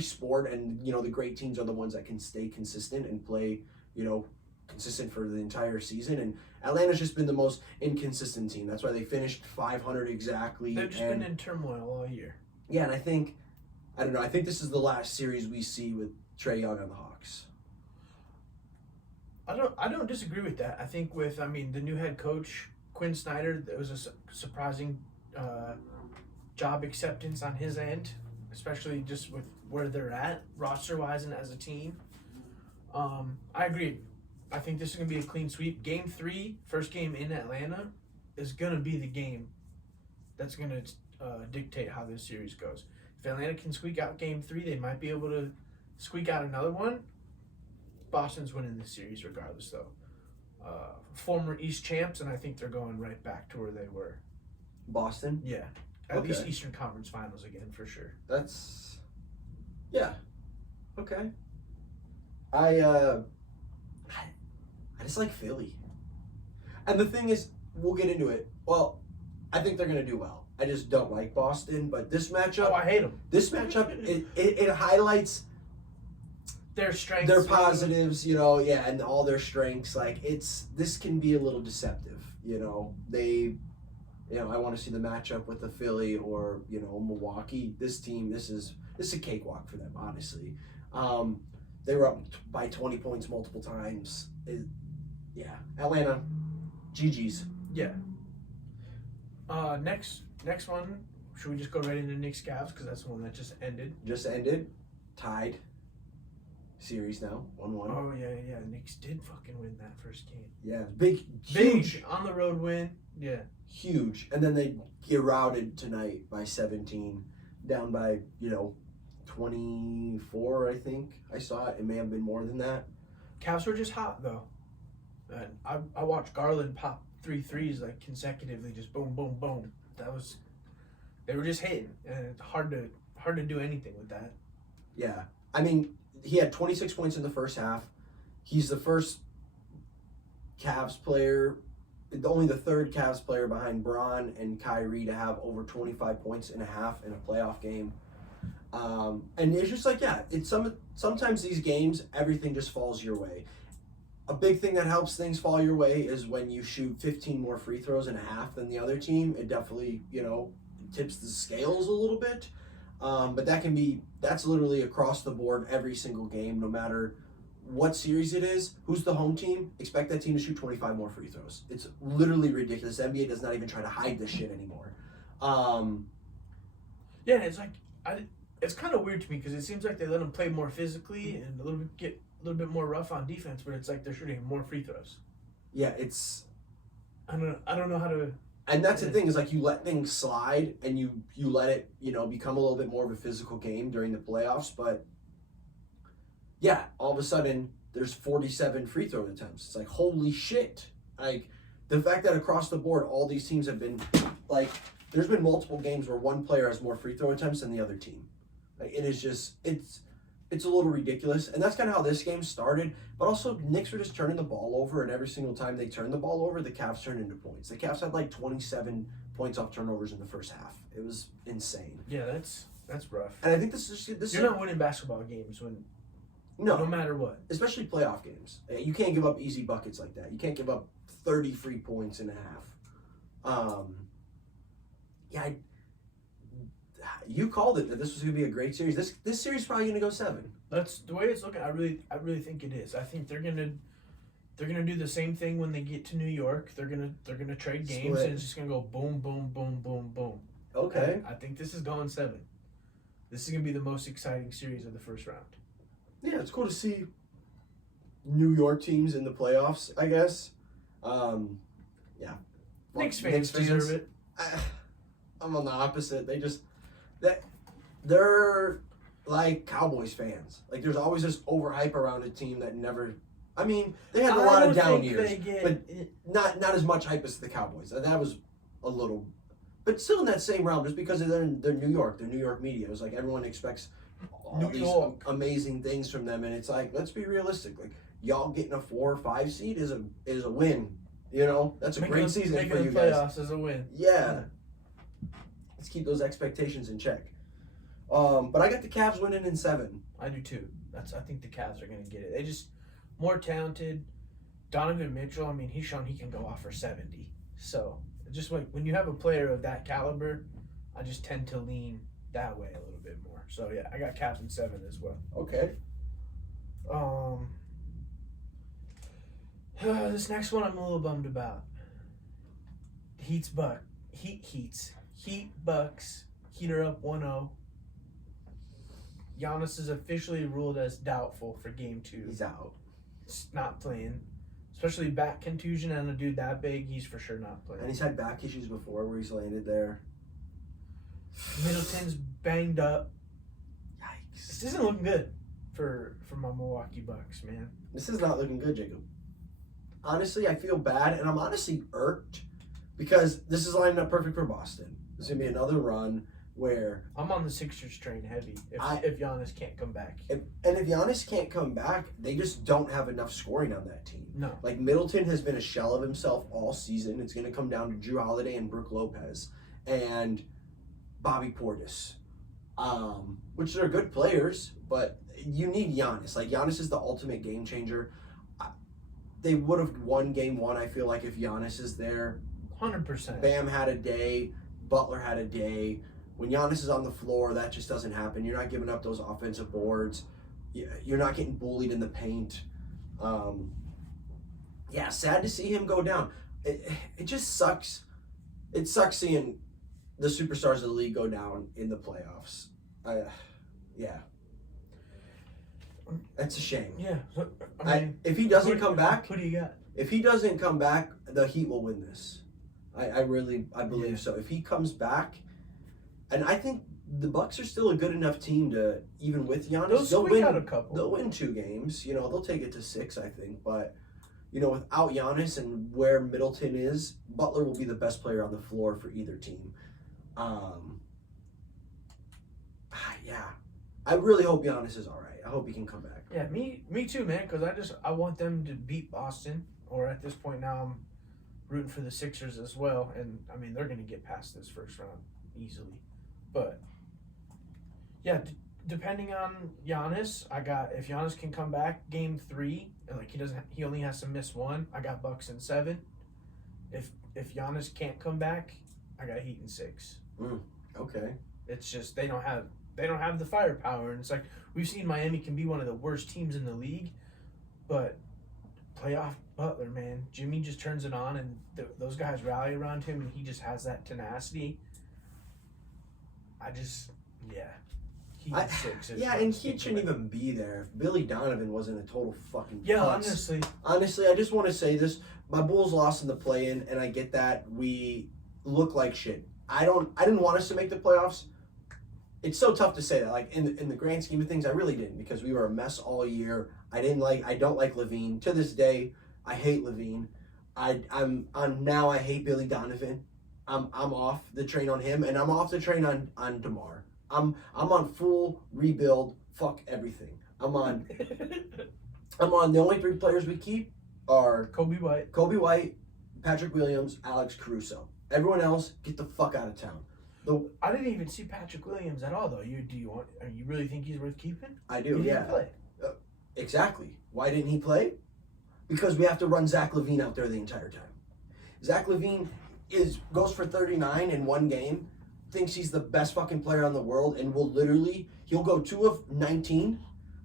sport, and, the great teams are the ones that can stay consistent and play, consistent for the entire season. And Atlanta's just been the most inconsistent team. That's why they finished 500 exactly. They've just been in turmoil all year. Yeah, and I think this is the last series we see with Trae Young on the Hawks. I don't disagree with that. I think the new head coach, Quinn Snyder, it was a surprising job acceptance on his end, especially just with where they're at, roster-wise and as a team. I agree. I think this is going to be a clean sweep. Game 3, first game in Atlanta, is going to be the game that's going to dictate how this series goes. If Atlanta can squeak out game 3, they might be able to squeak out another one. Boston's winning this series regardless, though. Former East champs, and I think they're going right back to where they were. Boston? Yeah. At least Eastern Conference Finals again, for sure. Yeah. Okay. I just like Philly. And the thing is, we'll get into it. Well, I think they're going to do well. I just don't like Boston, but this matchup... Oh, I hate them. This matchup, it highlights... Their strengths. Their positives, and all their strengths. Like, this can be a little deceptive, I want to see the matchup with the Philly or, Milwaukee. This team, this is a cakewalk for them, honestly. They were up by 20 points multiple times. Atlanta, GG's. Yeah. Next one, should we just go right into Knicks Cavs, because that's the one that just ended. Tied. Series now, 1-1. Oh, yeah. Knicks did fucking win that first game. Yeah, huge. On the road win. Yeah. Huge. And then they get routed tonight by 17, down by, 24, I think. I saw it. It may have been more than that. Cavs were just hot, though. And I watched Garland pop 3 threes, like, consecutively, just boom, boom, boom. They were just hitting, and it's hard to do anything with that. Yeah. I mean, he had 26 points in the first half. He's the first Cavs player only the third Cavs player behind Bron and Kyrie to have over 25 points and a half in a playoff game. And it's just like, yeah, it's sometimes these games, everything just falls your way. A big thing that helps things fall your way is when you shoot 15 more free throws and a half than the other team. It definitely, tips the scales a little bit. But that's literally across the board every single game, no matter what series it is. Who's the home team? Expect that team to shoot 25 more free throws. It's literally ridiculous. The NBA does not even try to hide this shit anymore. Yeah, it's like it's kind of weird to me because it seems like they let them play more physically and get a little bit more rough on defense, but it's like they're shooting more free throws. Yeah, it's. I don't know how to. And that's the thing is like you let things slide and you let it become a little bit more of a physical game during the playoffs, but yeah, all of a sudden there's 47 free throw attempts. It's like holy shit! Like the fact that across the board all these teams have been like there's been multiple games where one player has more free throw attempts than the other team. Like it is just it's a little ridiculous, and that's kind of how this game started. But also, Knicks were just turning the ball over, and every single time they turned the ball over, the Cavs turned into points. The Cavs had like 27 points off turnovers in the first half. It was insane. Yeah, that's rough. And I think this you're not winning basketball games no matter what, especially playoff games. You can't give up easy buckets like that. You can't give up 30 free points and a half. You called it that this was going to be a great series. This series is probably going to go 7. That's the way it's looking. I really think it is. I think they're gonna do the same thing when they get to New York. They're gonna trade games Split. and it's just gonna go boom, boom, boom, boom, boom. Okay. I think this is going 7. This is gonna be the most exciting series of the first round. Yeah, it's cool to see New York teams in the playoffs, I guess. Yeah. Knicks fans deserve it. I'm on the opposite. They're like Cowboys fans. Like there's always this overhype around a team that never. I mean, they had a lot of down years, but not as much hype as the Cowboys. That was a little, but still in that same realm. Just because they're New York, they're New York media. It was like everyone expects all these amazing things from them, and it's like let's be realistic. Like y'all getting a 4 or 5 seed is a win. That's a great season for you guys. Playoffs is a win. Yeah. Let's keep those expectations in check. But I got the Cavs winning in 7. I do too. I think the Cavs are going to get it. They just more talented. Donovan Mitchell, I mean, he's shown he can go off for 70. So just like when you have a player of that caliber, I just tend to lean that way a little bit more. So yeah, I got Cavs in 7 as well. Okay. This next one I'm a little bummed about. Heat Bucks. Heat are up 1-0. Giannis is officially ruled as doubtful for game 2. He's out. He's not playing. Especially back contusion and a dude that big, he's for sure not playing. And he's had back issues before where he's landed there. Middleton's banged up. Yikes. This isn't looking good for my Milwaukee Bucks, man. This is not looking good, Jacob. Honestly, I feel bad, and I'm honestly irked because this is lining up perfect for Boston. This is going to be another run where... I'm on the Sixers train heavy if Giannis can't come back. If Giannis can't come back, they just don't have enough scoring on that team. No. Like, Middleton has been a shell of himself all season. It's going to come down to Drew Holiday and Brook Lopez and Bobby Portis, which are good players, but you need Giannis. Like, Giannis is the ultimate game changer. They would have won game 1, I feel like, if Giannis is there. 100%. Bam had a day. Butler had a day. When Giannis is on the floor, that just doesn't happen. You're not giving up those offensive boards. You're not getting bullied in the paint. Sad to see him go down. It just sucks. It sucks seeing the superstars of the league go down in the playoffs. That's a shame. Yeah. I mean, if he doesn't come back, who do you got? If he doesn't come back, the Heat will win this. I believe so. If he comes back, and I think the Bucks are still a good enough team to, even with Giannis, they'll win out a couple. They'll win 2 games. They'll take it to 6, I think. But without Giannis and where Middleton is, Butler will be the best player on the floor for either team. I really hope Giannis is all right. I hope he can come back. Yeah, me too, man. Because I want them to beat Boston. Or at this point now, rooting for the Sixers as well, and I mean they're gonna get past this first round easily. But yeah, depending on Giannis, I got if Giannis can come back game 3, and like he only has to miss 1. I got Bucks in 7. If Giannis can't come back, I got Heat in 6. Okay. It's just they don't have the firepower, and it's like we've seen Miami can be one of the worst teams in the league, but playoff Butler, man, Jimmy just turns it on, and those guys rally around him, and he just has that tenacity. Heat in 6. And he shouldn't even be there if Billy Donovan wasn't a total fucking putz. Honestly, I just want to say this. My Bulls lost in the play-in, and I get that we look like shit. I didn't want us to make the playoffs. It's so tough to say that. Like in the grand scheme of things, I really didn't, because we were a mess all year. I don't like Levine. To this day, I hate Levine. I hate Billy Donovan. I'm off the train on him, and I'm off the train on DeMar. I'm on full rebuild. Fuck everything. I'm on the only 3 players we keep are Kobe White, Patrick Williams, Alex Caruso. Everyone else, get the fuck out of town. I didn't even see Patrick Williams at all, though. You really think he's worth keeping? I do. He didn't play. Exactly. Why didn't he play? Because we have to run Zach LaVine out there the entire time. Zach LaVine goes for 39 in one game, thinks he's the best fucking player in the world, and he'll go 2 of 19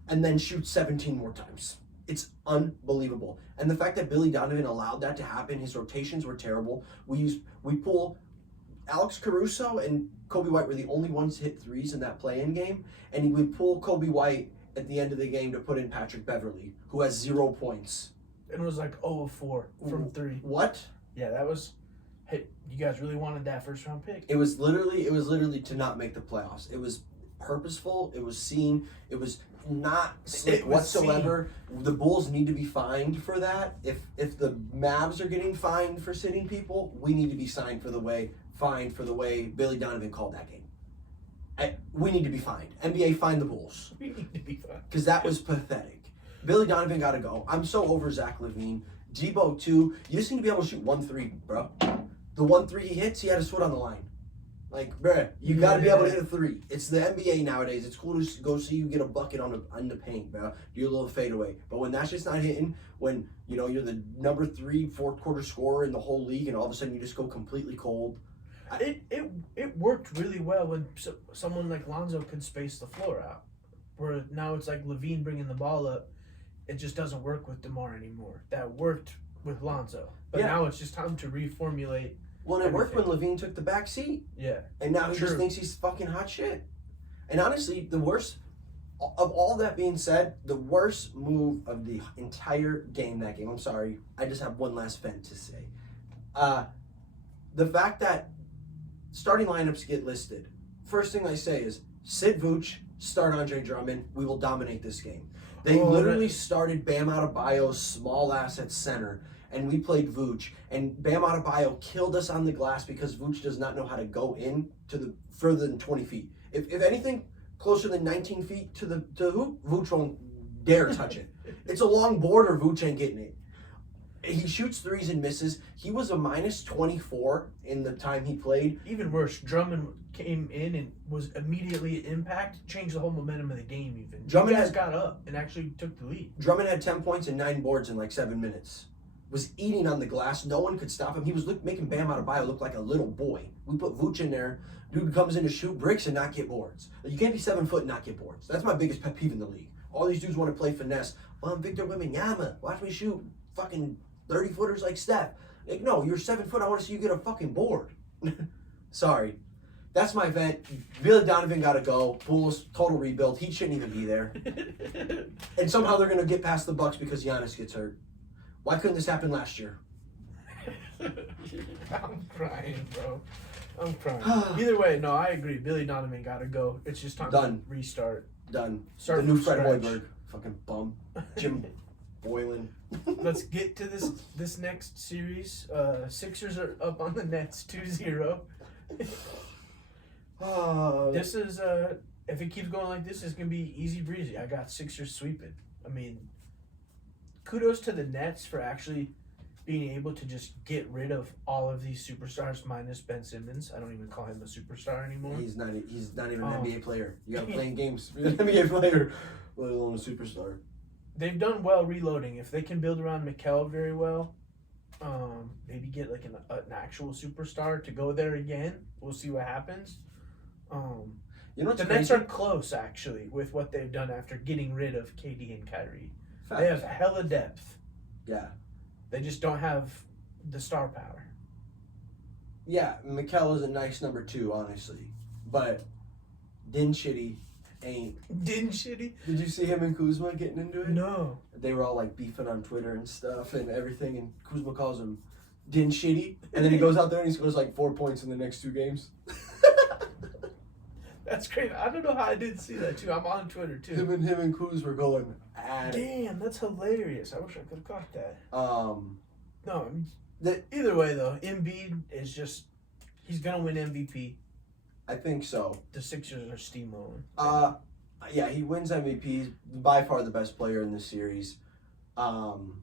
and then shoot 17 more times. It's unbelievable. And the fact that Billy Donovan allowed that to happen, his rotations were terrible. We pull Alex Caruso and Kobe White were the only ones to hit 3s in that play-in game, and he would pull Kobe White at the end of the game to put in Patrick Beverly, who has 0 points. And it was like 0 of 4 from 3. What? Yeah, that was. Hey, you guys really wanted that first round pick? It was literally to not make the playoffs. It was purposeful. It was seen. It was not slick whatsoever. The Bulls need to be fined for that. If the Mavs are getting fined for sitting people, we need to be fined for the way Billy Donovan called that game. We need to be fined. NBA, fine the Bulls. We need to be fined. Because that was pathetic. Billy Donovan got to go. I'm so over Zach LaVine. Debo, too. You just need to be able to shoot 1-3, bro. The 1-3 he hits, he had his foot on the line. Like, bruh, you got to be able to hit a 3. It's the NBA nowadays. It's cool to go see you get a bucket on the paint, bro. Do a little fadeaway. But when that's just not hitting, when, you're the number 3 fourth quarter scorer in the whole league, and all of a sudden you just go completely cold. It worked really well when someone like Lonzo could space the floor out. Where now it's like Levine bringing the ball up. It just doesn't work with DeMar anymore. That worked with Lonzo. But now it's just time to reformulate. Well, it worked when Levine took the back seat. Yeah. And now he just thinks he's fucking hot shit. And honestly, the worst, of all that being said, the worst move of the entire game, that game, I'm sorry, I just have one last vent to say. The fact that starting lineups get listed, first thing I say is, sit Vooch, start Andre Drummond, we will dominate this game. They literally started Bam Adebayo's small ass at center, and we played Vooch, and Bam Adebayo killed us on the glass because Vooch does not know how to go in to the further than 20 feet. If anything closer than 19 feet to the hoop, Vooch won't dare touch it. It's a long border, Vooch ain't getting it. He shoots 3s and misses. He was a -24 in the time he played. Even worse, Drummond came in and was immediately an impact, changed the whole momentum of the game even. Drummond got up and actually took the lead. Drummond had 10 points and 9 boards in like 7 minutes. Was eating on the glass. No one could stop him. He was making Bam Adebayo look like a little boy. We put Vooch in there. Dude comes in to shoot bricks and not get boards. You can't be 7 foot and not get boards. That's my biggest pet peeve in the league. All these dudes want to play finesse. Well, I'm Victor Wembanyama. Watch me shoot fucking 30-footers like Steph. Like, no, you're 7 foot. I want to see you get a fucking board. Sorry. That's my vent. Billy Donovan got to go. Bulls, total rebuild. He shouldn't even be there. And somehow they're going to get past the Bucks because Giannis gets hurt. Why couldn't this happen last year? I'm crying, bro. I'm crying. Either way, no, I agree. Billy Donovan got to go. It's just time to restart. Done. Start the new from Fred scratch. Hoiberg. Fucking bum. Jim Boylan. Let's get to this next series. Sixers are up on the Nets 2-0. This is if it keeps going like this, it's gonna be easy breezy. I got Sixers sweeping. I mean, kudos to the Nets for actually being able to just get rid of all of these superstars minus Ben Simmons. I don't even call him a superstar anymore. He's not even an NBA player. You got to play in games. He's an NBA player, let alone a superstar. They've done well reloading. If they can build around Mikal very well, maybe get like an actual superstar to go there again. We'll see what happens. You know what's the crazy? Nets are close actually with what they've done after getting rid of KD and Kyrie. Fact. They have hella depth. Yeah. They just don't have the star power. Yeah, Mikal is a nice number 2, honestly. But Din Shitty ain't. Din Shitty? Did you see him and Kuzma getting into it? No. They were all like beefing on Twitter and stuff and everything, and Kuzma calls him Din Shitty, and then he goes out there and he scores like 4 points in the next 2 games. That's great. I don't know how I didn't see that too. I'm on Twitter too. Him and Kuz were going at it. Damn, that's hilarious. I wish I could have caught that. No, I mean, either way though, Embiid is just he's gonna win MVP. I think so. The Sixers are steamrolling. Yeah, he wins MVP. He's by far the best player in this series. Funny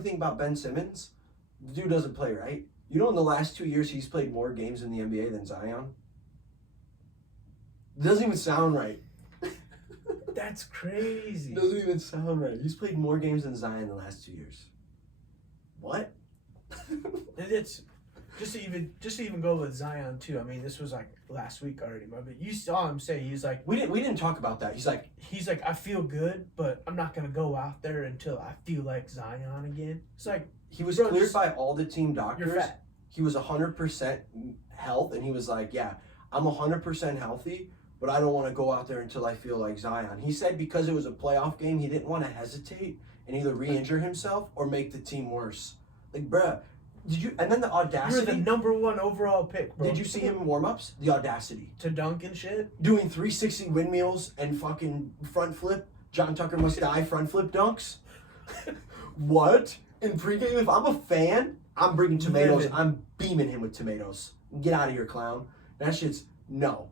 thing about Ben Simmons, the dude doesn't play, right? You know, in the last 2 years, he's played more games in the NBA than Zion. Doesn't even sound right. That's crazy. Doesn't even sound right. He's played more games than Zion in the last 2 years. What? It's just to even go with Zion too. I mean, this was like last week already, but you saw him say he's like we didn't talk about that. He's like I feel good, but I'm not gonna go out there until I feel like Zion again. It's like he was bro, cleared by all the team you're doctors. fat. He was 100% health, and he was like, yeah, I'm 100% healthy, but I don't want to go out there until I feel like Zion. He said because it was a playoff game, he didn't want to hesitate and either re-injure himself or make the team worse. Like, bruh, did you? And then the audacity. You're the number 1 overall pick, bro. Did you see him in warm-ups? The audacity. To dunk and shit? Doing 360 windmills and fucking front flip. John Tucker Must Die front flip dunks. What? In pregame, if I'm a fan, I'm bringing tomatoes. Livid. I'm beaming him with tomatoes. Get out of here, clown. That shit's no.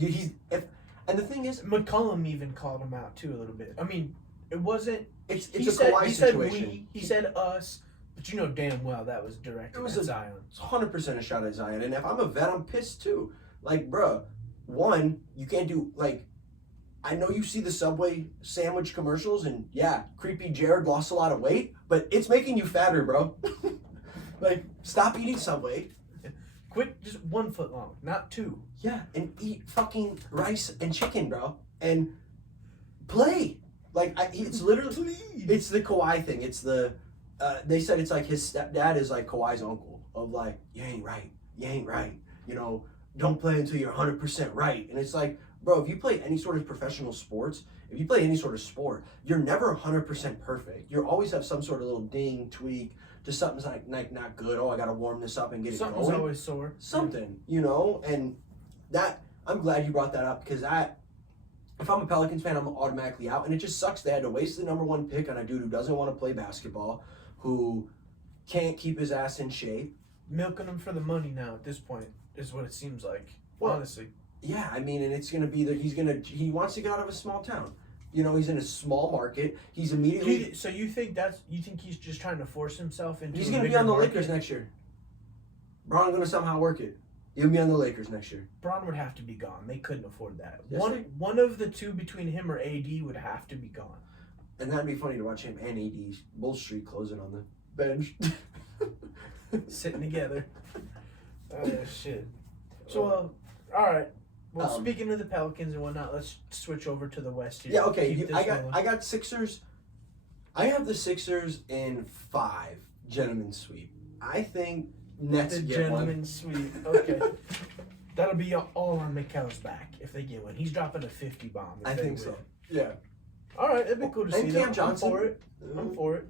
And the thing is, McCollum even called him out too a little bit. I mean, it wasn't. it's He a said Kawhi he said situation. we. He said us. But you know damn well that was directed It was at a- Zion. It's 100% a shot at Zion. And if I'm a vet, I'm pissed too. Like, bruh, one, you can't do, like, I know you see the Subway sandwich commercials, and yeah, creepy Jared lost a lot of weight, but it's making you fatter, bro. Like, stop eating Subway. Quit just 1 foot long, not 2. Yeah, and eat fucking rice and chicken, bro. And play. Like, it's literally, Please. it's the Kawhi thing. It's the, they said it's like his stepdad is like Kawhi's uncle. Of like, you ain't right. You know, don't play until you're 100% right. And it's like, bro, if you play any sort of professional sports, if you play any sort of sport, you're never 100% perfect. You always have some sort of little ding, tweak, just something's like not good. Oh, I got to warm this up and get it Something's going. always sore. Something, you know? And that, I'm glad you brought that up because if I'm a Pelicans fan, I'm automatically out. And it just sucks they had to waste the number 1 pick on a dude who doesn't want to play basketball, who can't keep his ass in shape. Milking him for the money now at this point is what it seems like. Well, honestly. Yeah, I mean, and it's going to be that he wants to get out of a small town. You know, he's in a small market. He's immediately... So you think he's just trying to force himself into He's a going to be bigger on the market? Lakers next year. Braun going to somehow work it. He'll be on the Lakers next year. Braun would have to be gone. They couldn't afford that. Yes, One of the two between him or AD would have to be gone. And that'd be funny to watch him and AD Bull Street closing on the bench. Sitting together. Oh, shit. So, all right. Well, speaking of the Pelicans and whatnot, let's switch over to the West here. Yeah, okay. Keep this rolling. I got Sixers. I have the Sixers in 5 gentlemen sweep. I think Nets The get one. gentleman sweep. Okay. That'll be all on Mikal's back if they get one. He's dropping a 50 bomb. If I they think win. so. Yeah. All right, that'd be cool to see. And Cam though. Johnson. I'm for it.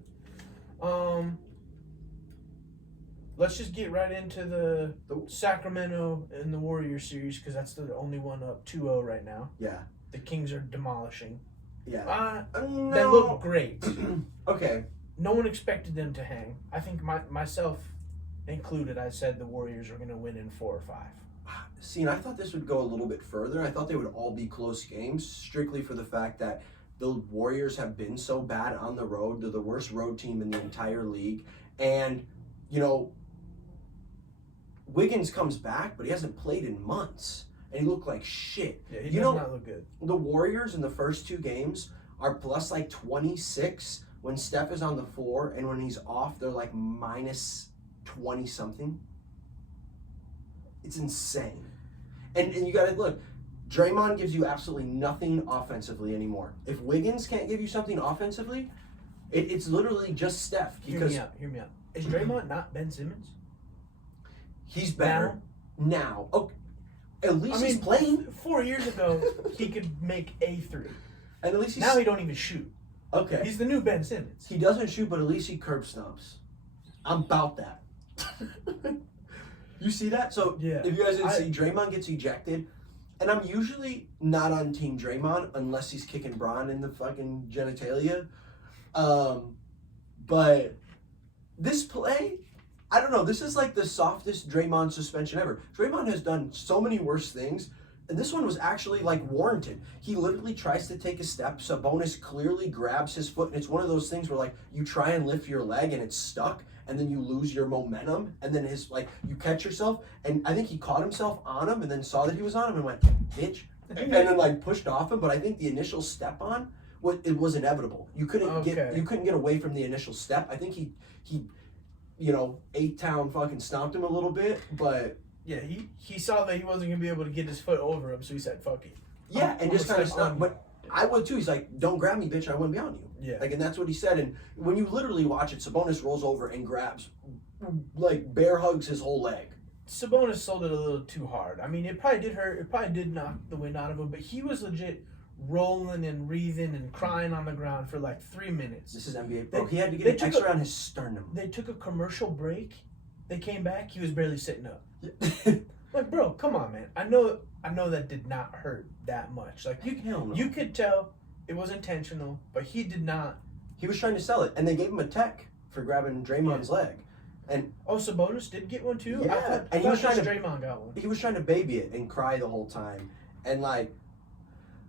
Let's just get right into the Sacramento and the Warriors series because that's the only one up 2-0 right now. Yeah. The Kings are demolishing. Yeah. They No. look great. Okay. No one expected them to hang. I think myself included, I said the Warriors are going to win in 4 or 5. See, and I thought this would go a little bit further. I thought they would all be close games, strictly for the fact that the Warriors have been so bad on the road. They're the worst road team in the entire league. And, you know, Wiggins comes back, but he hasn't played in months. And he looked like shit. Yeah, he does not look good. The Warriors in the first 2 games are plus like 26 when Steph is on the floor, and when he's off, they're like minus 20 something. It's insane. And you got to look, Draymond gives you absolutely nothing offensively anymore. If Wiggins can't give you something offensively, it's literally just Steph. Because Hear me out. Is Draymond not Ben Simmons? He's better now. Oh, at least he's playing. 4 years ago, he could make a 3. And at least now he don't even shoot. Okay. He's the new Ben Simmons. He doesn't shoot, but at least he curb stomps. I'm about that. You see that? So yeah. If you guys didn't see, Draymond gets ejected. And I'm usually not on Team Draymond unless he's kicking Braun in the fucking genitalia. But this play, I don't know. This is like the softest Draymond suspension ever. Draymond has done so many worse things, and this one was actually like warranted. He literally tries to take a step. Sabonis clearly grabs his foot, and it's one of those things where like you try and lift your leg and it's stuck, and then you lose your momentum, and then you catch yourself, and I think he caught himself on him, and then saw that he was on him and went, bitch, and then like pushed off him. But I think the initial step on, it was inevitable. You couldn't get away from the initial step. I think he you know, 8-town fucking stomped him a little bit, but yeah, he saw that he wasn't gonna be able to get his foot over him, so he said, "Fuck it." Yeah, and just kind of stopped. But I would too. He's like, "Don't grab me, bitch. I wouldn't be on you." Yeah, like, and that's what he said. And when you literally watch it, Sabonis rolls over and grabs, like, bear hugs his whole leg. Sabonis sold it a little too hard. I mean, it probably did hurt. It probably did knock the wind out of him, but he was legit rolling and wreathing and crying on the ground for like 3 minutes. This is NBA, bro. He had to get an extra on his sternum. They took a commercial break. They came back. He was barely sitting up. Like, bro, come on, man. I know that did not hurt that much. Like, you could tell it was intentional, but he did not. He was trying to sell it, and they gave him a tech for grabbing Draymond's leg. And Sabonis did get one too. Yeah, I thought Draymond got one. He was trying to baby it and cry the whole time, and like,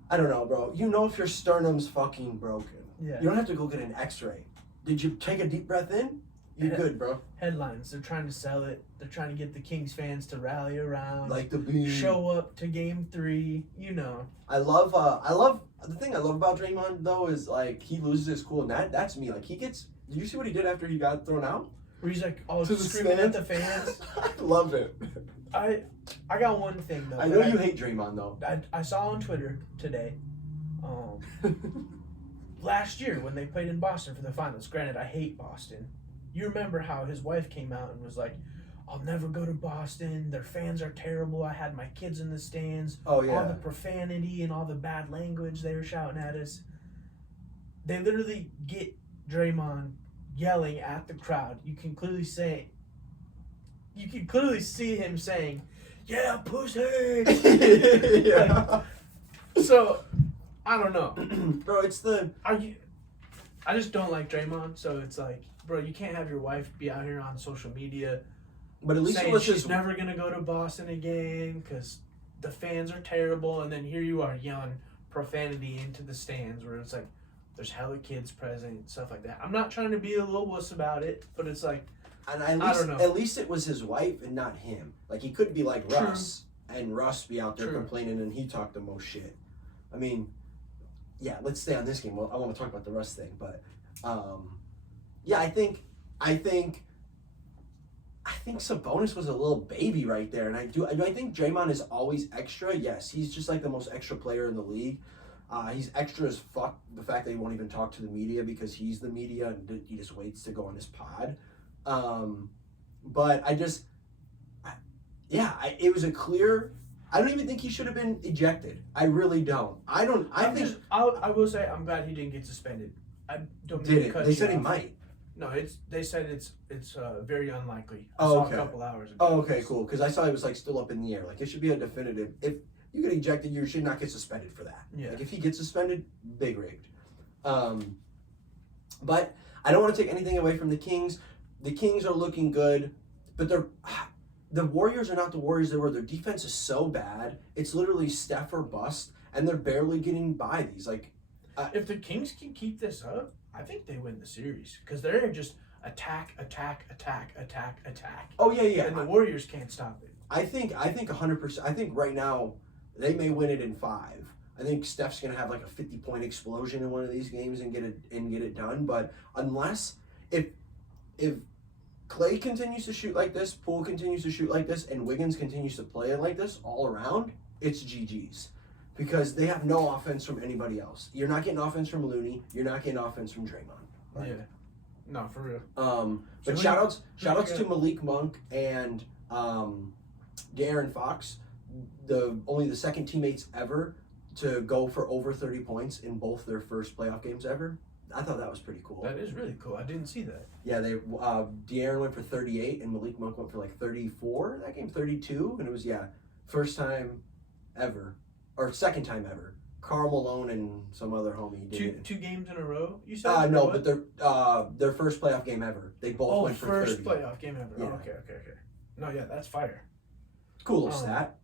I don't know, bro. You know if your sternum's fucking broken. Yeah. You don't have to go get an X-ray. Did you take a deep breath in? You're good, bro. Headlines. They're trying to sell it. They're trying to get the Kings fans to rally around. Like the beam. Show up to Game 3. You know. The thing I love about Draymond though is like he loses his cool, and that's me. Like he gets. Did you see what he did after he got thrown out? Where he's like, screaming at the fans. I love it. I got one thing though. I know you hate Draymond though. I saw on Twitter today. Last year when they played in Boston for the finals. Granted, I hate Boston. You remember how his wife came out and was like, "I'll never go to Boston. Their fans are terrible. I had my kids in the stands. Oh yeah. All the profanity and all the bad language they were shouting at us." They literally get Draymond yelling at the crowd. You can clearly see him saying, "Yeah, pussy." Yeah. So, I don't know, bro. I just don't like Draymond. So it's like, bro, you can't have your wife be out here on social media, but at least saying she's never gonna go to Boston again because the fans are terrible, and then here you are yelling profanity into the stands where it's like there's hella kids present, stuff like that. I'm not trying to be a little wuss about it, but it's like, and I don't know. At least it was his wife and not him. Like he could be like Russ, and Russ be out there complaining, and he talked the most shit. I mean, yeah. Let's stay on this game. Well, I want to talk about the Russ thing, but yeah, I think Sabonis was a little baby right there, and I think Draymond is always extra. Yes, he's just like the most extra player in the league. He's extra as fuck. The fact that he won't even talk to the media because he's the media and he just waits to go on his pod. But it was a clear. I don't even think he should have been ejected. I really don't. I will say I'm glad he didn't get suspended. I don't mean to cut They you said he off. might. No, they said it's very unlikely. I Oh, saw okay. a couple hours ago. Oh, okay, cool. Because I saw it was like still up in the air. Like it should be a definitive. If you get ejected, you should not get suspended for that. Yeah. Like if he gets suspended, big rigged. But I don't want to take anything away from the Kings. The Kings are looking good, but the Warriors are not the Warriors they were. Their defense is so bad. It's literally Steph or bust, and they're barely getting by these. Like, If the Kings can keep this up, I think they win the series because they're just attack. Oh yeah. And the Warriors can't stop it. I think 100%. I think right now they may win it in 5. I think Steph's gonna have like a 50-point explosion in one of these games and get it done. But unless if Clay continues to shoot like this, Poole continues to shoot like this, and Wiggins continues to play it like this all around, it's GG's. Because they have no offense from anybody else. You're not getting offense from Looney. You're not getting offense from Draymond. Right? Yeah. No, for real. But shout outs to Malik Monk and De'Aaron Fox, only the second teammates ever to go for over 30 points in both their first playoff games ever. I thought that was pretty cool. That is really cool. I didn't see that. Yeah, De'Aaron went for 38 and Malik Monk went for like 34 that game, 32, and it was first time ever or second time ever. Karl Malone and some other homie did it. Two games in a row. You said no, but their first playoff game ever. They both went for 30. First playoff game ever. Yeah. Oh, okay. No, yeah, that's fire. Cool little stat.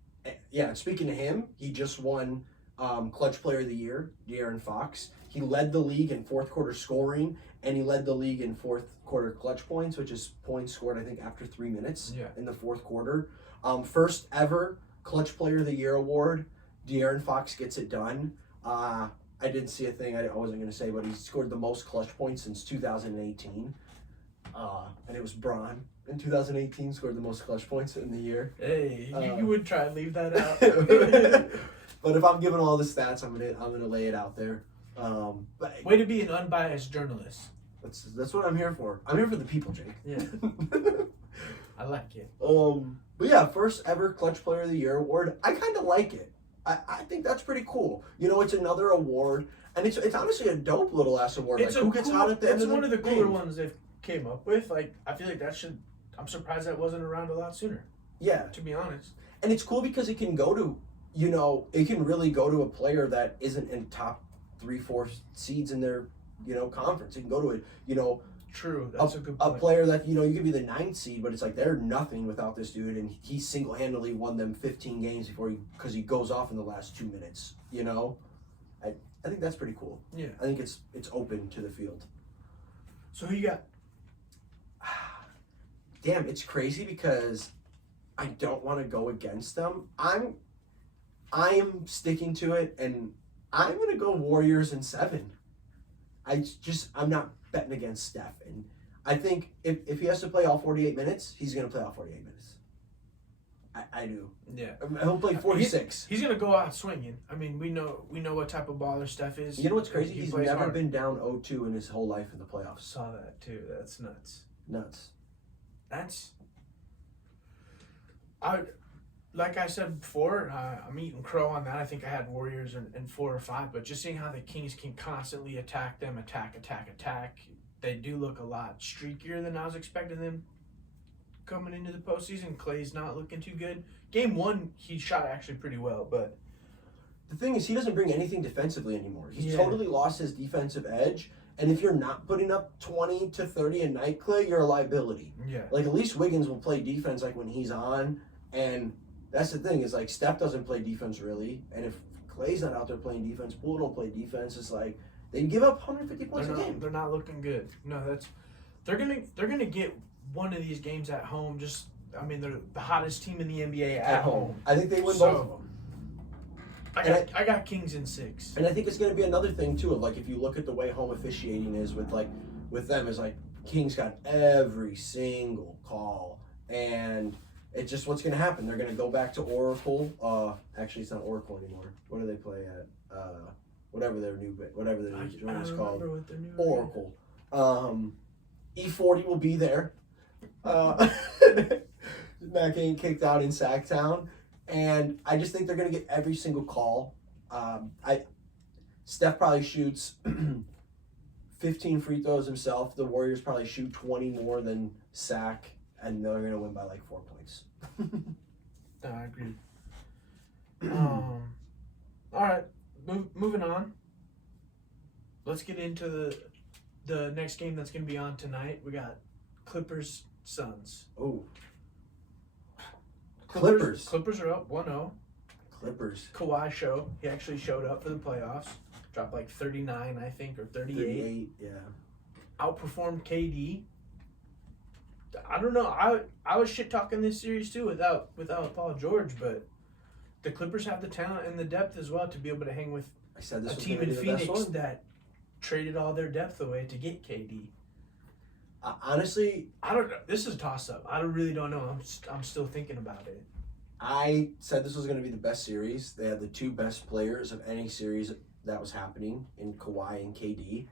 Yeah, and speaking of him, he just won Clutch Player of the Year, De'Aaron Fox. He led the league in fourth quarter scoring, and he led the league in fourth quarter clutch points, which is points scored, I think, after 3 minutes in the fourth quarter. First ever Clutch Player of the Year award. De'Aaron Fox gets it done. I didn't see a thing I wasn't going to say, but he scored the most clutch points since 2018. And it was Bron in 2018 scored the most clutch points in the year. Hey, you would try and leave that out. But if I'm giving all the stats, I'm gonna lay it out there. But way to be an unbiased journalist. That's what I'm here for. I'm here for the people, Jake. Yeah. I like it. But yeah, first ever Clutch Player of the Year award. I kind of like it. I think that's pretty cool. You know, it's another award, and it's honestly a dope little ass award. It's like who gets hot at the end It's of the one of the game. cooler ones they've came up with. Like, I feel like that should. I'm surprised that wasn't around a lot sooner. Yeah, to be honest. And it's cool because it can go to, it can really go to a player that isn't in top 3-4 seeds in their, conference. It can go to True, that's a good point. A player that, you could be the 9th seed, but it's like they're nothing without this dude, and he single-handedly won them 15 games because he goes off in the last 2 minutes, I think that's pretty cool. Yeah. I think it's open to the field. So who you got? Damn, it's crazy because I don't want to go against them. I'm sticking to it, and I'm going to go Warriors in 7. I'm not betting against Steph. And I think if he has to play all 48 minutes, he's going to play all 48 minutes. I do. Yeah. He'll play 46. He's going to go out swinging. I mean, we know what type of baller Steph is. You know what's crazy? He's never hard. been down 0-2 in his whole life in the playoffs. Saw that too. That's nuts. Like I said before, I'm eating crow on that. I think I had Warriors in 4 or 5, but just seeing how the Kings can constantly attack them, attack. They do look a lot streakier than I was expecting them coming into the postseason. Clay's not looking too good. Game 1, he shot actually pretty well, but the thing is, he doesn't bring anything defensively anymore. He's totally lost his defensive edge. And if you're not putting up 20 to 30 a night, Clay, you're a liability. Yeah. Like, at least Wiggins will play defense, like, when he's on. And that's the thing, is, like, Steph doesn't play defense, really. And if Clay's not out there playing defense, Poole don't play defense, it's like, they give up 150 points a game. They're not looking good. No, they're gonna get one of these games at home. They're the hottest team in the NBA at home. I think they win both of them. I got Kings in 6. And I think it's going to be another thing, too, of, like, if you look at the way home officiating is with them, is, like, Kings got every single call. And it's just what's going to happen. They're going to go back to Oracle. Actually, it's not Oracle anymore. What do they play at? Whatever their new joint is called. Oracle. E40 will be there. Not getting kicked out in Sacktown. And I just think they're going to get every single call. Steph probably shoots 15 free throws himself. The Warriors probably shoot 20 more than Sack, and they're going to win by like 4 points. No, I agree. All right, moving on. Let's get into the next game that's going to be on tonight. We got Clippers Suns. Oh. Clippers are up 1-0. Clippers. Kawhi he actually showed up for the playoffs. dropped like 39, I think, or 38. 38, yeah. Outperformed KD. I don't know. I was shit talking this series too without Paul George, but the Clippers have the talent and the depth as well to be able to hang with I said this a was team gonna in be the best Phoenix one. that traded all their depth away to get KD. Honestly, I don't know. This is a toss up. I really don't know. I'm still thinking about it. I said this was going to be the best series. They had the two best players of any series that was happening in Kawhi and KD.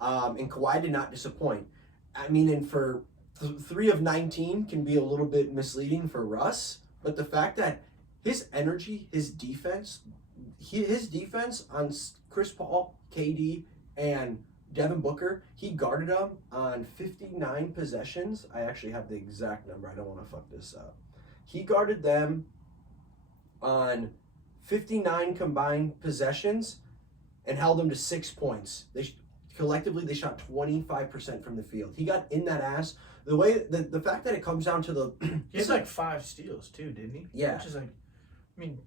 And Kawhi did not disappoint. I mean, and for 3 of 19 can be a little bit misleading for Russ, but the fact that his energy, his defense on Chris Paul, KD, and Devin Booker, he guarded them on 59 possessions. I actually have the exact number. I don't want to fuck this up. He guarded them on 59 combined possessions and held them to 6 points. Collectively, they shot 25% from the field. He got in that ass. The fact that it comes down to the... He had like 5 steals too, didn't he? Yeah. Which is like, I mean...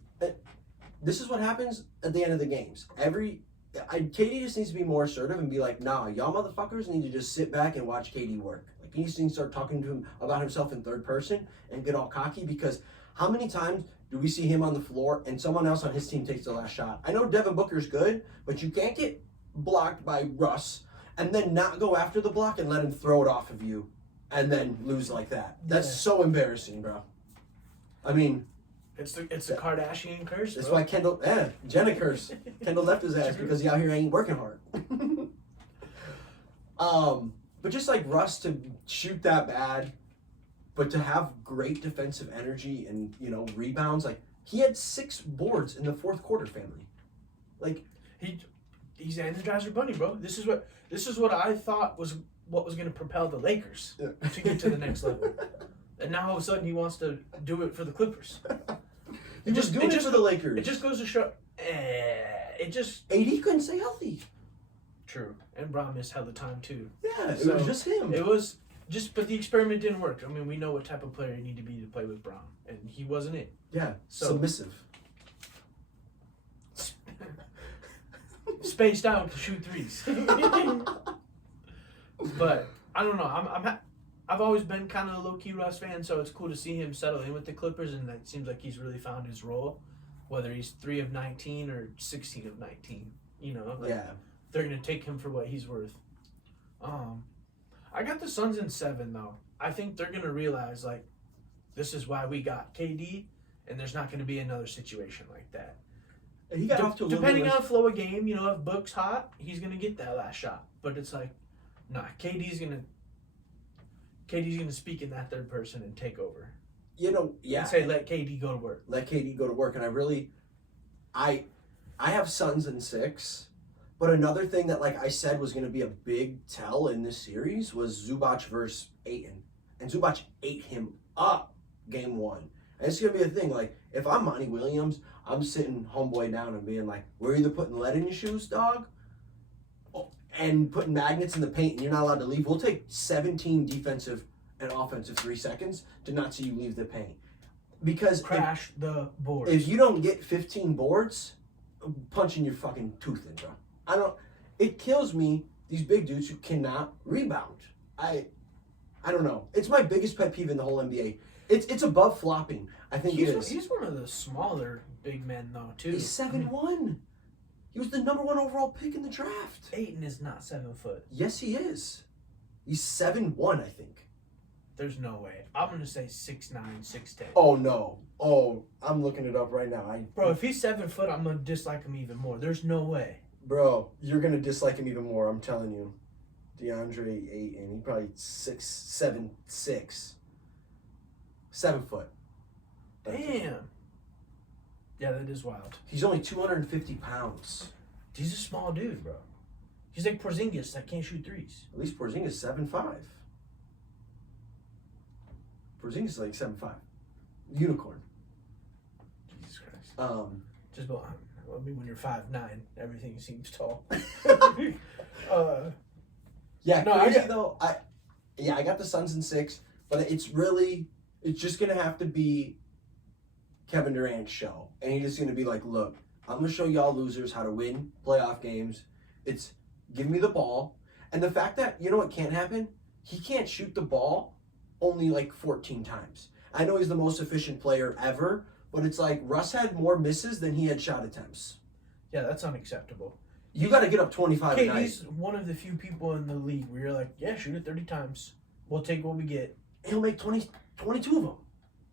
This is what happens at the end of the games. KD just needs to be more assertive and be like, nah, y'all motherfuckers need to just sit back and watch KD work. Like, he needs to start talking to him about himself in third person and get all cocky, because how many times do we see him on the floor and someone else on his team takes the last shot? I know Devin Booker's good, but you can't get blocked by Russ and then not go after the block and let him throw it off of you and then lose like that. That's so embarrassing, bro. I mean... It's the Kardashian curse, That's bro. why Jenna curse. Kendall left his ass because he out here ain't working hard. But just like Russ to shoot that bad, but to have great defensive energy and, rebounds, like he had 6 boards in the fourth quarter, family. Like he's Energizer Bunny, bro. This is what I thought was what was going to propel the Lakers to get to the next level. And now all of a sudden he wants to do it for the Clippers. He just doing it for the Lakers. It just goes to show. AD couldn't stay healthy. True, and Brown missed hella time too. Yeah, it was just him. It was just, but the experiment didn't work. I mean, we know what type of player you need to be to play with Brown, and he wasn't it. Yeah, so, submissive. Spaced out to shoot threes. But I don't know. I've always been kind of a low-key Russ fan, so it's cool to see him settle in with the Clippers, and it seems like he's really found his role, whether he's 3 of 19 or 16 of 19. They're going to take him for what he's worth. I got the Suns in 7, though. I think they're going to realize, like, this is why we got KD, and there's not going to be another situation like that. He got off to a little depending bit on flow of game, if Book's hot, he's going to get that last shot. But it's like, nah, KD's gonna speak in that third person and take over. And say let KD go to work. Let KD go to work, and I have Suns in 6, but another thing that, like I said, was going to be a big tell in this series was Zubac versus Ayton, and Zubac ate him up game 1. And it's going to be a thing. Like, if I'm Monty Williams, I'm sitting homeboy down and being like, we're either putting lead in your shoes, dog, and putting magnets in the paint, and you're not allowed to leave. We'll take 17 defensive and offensive 3 seconds to not see you leave the paint. Because crash the boards. If you don't get 15 boards, I'm punching your fucking tooth in, bro. It kills me, these big dudes who cannot rebound. I don't know. It's my biggest pet peeve in the whole NBA. It's above flopping. I think it is. He's one of the smaller big men, though, too. He's 7'1". He was the number 1 overall pick in the draft. Ayton is not 7 foot. Yes, he is. He's 7'1", I think. There's no way. I'm going to say 6'9", 6'10". Oh, no. Oh, I'm looking it up right now. Bro, if he's 7 foot, I'm going to dislike him even more. There's no way. Bro, you're going to dislike him even more, I'm telling you. DeAndre Ayton, he probably 6'7", 7 foot. Damn. Yeah, that is wild. He's only 250 pounds. He's a small dude, bro. He's like Porzingis that can't shoot threes. At least Porzingis 7'5". Porzingis is like 7'5". Unicorn. Jesus Christ. Just about. I mean, when you're 5'9", everything seems tall. Yeah, no, crazy though. I got the Suns in 6, but it's just gonna have to be Kevin Durant's show, and he's just gonna be like, look, I'm going to show y'all losers how to win playoff games. It's give me the ball. And the fact that, you know what can't happen? He can't shoot the ball only like 14 times. I know he's the most efficient player ever, but it's like Russ had more misses than he had shot attempts. Yeah, that's unacceptable. You got to get up 25 a night. KD's one of the few people in the league where you're like, yeah, shoot it 30 times. We'll take what we get. He'll make 22 of them.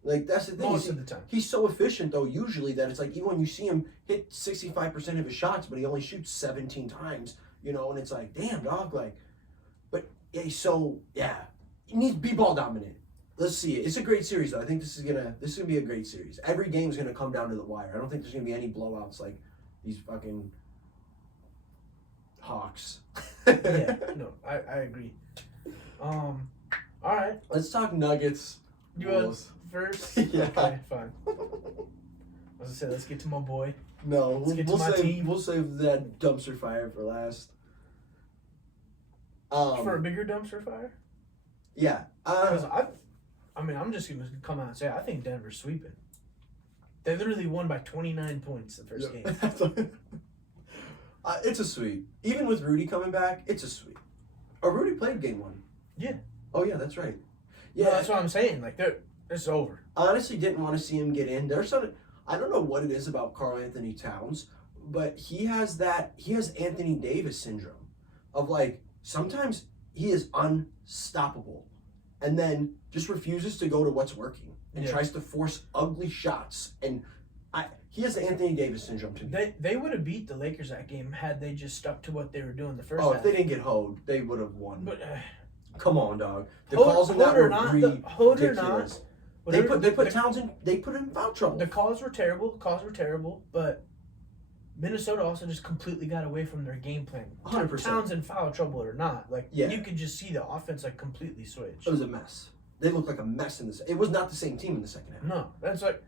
Like, that's the thing. Most of the time. He's so efficient, though, usually, that it's like, even when you see him hit 65% of his shots, but he only shoots 17 times, you know, and it's like, damn, dog, like, but, yeah, so, yeah, he needs to be ball dominant. Let's see it. It's a great series, though. I think this is gonna be a great series. Every game's gonna come down to the wire. I don't think there's gonna be any blowouts like these fucking Hawks. Yeah, no, I agree. All right. Let's talk Nuggets. You want first? Yeah. Okay, fine. I was gonna say, let's get to my boy. No, Let's get to my team. We'll save that dumpster fire for last. For a bigger dumpster fire? Yeah. Because I'm just going to come out and say, I think Denver's sweeping. They literally won by 29 points the first game. It's a sweep. Even with Rudy coming back, it's a sweep. Oh, Rudy played game one. Yeah. Oh, yeah, that's right. Yeah, no, that's what I'm saying. Like, it's over. I honestly didn't want to see him get in. There's some, I don't know what it is about Karl Anthony Towns, but he has Anthony Davis syndrome of like, sometimes he is unstoppable and then just refuses to go to what's working and tries to force ugly shots. And he has Anthony Davis syndrome to me. They would have beat the Lakers that game had they just stuck to what they were doing the first half. half. If they didn't get hoed, they would have won. But come on, dog. The calls in that were ridiculous. They put Towns in. They put him in foul trouble. The calls were terrible. But Minnesota also just completely got away from their game plan. 100%. Towns in foul trouble or not, like you could just see the offense like completely switch. It was a mess. They looked like a mess in this. It was not the same team in the second half. No, that's like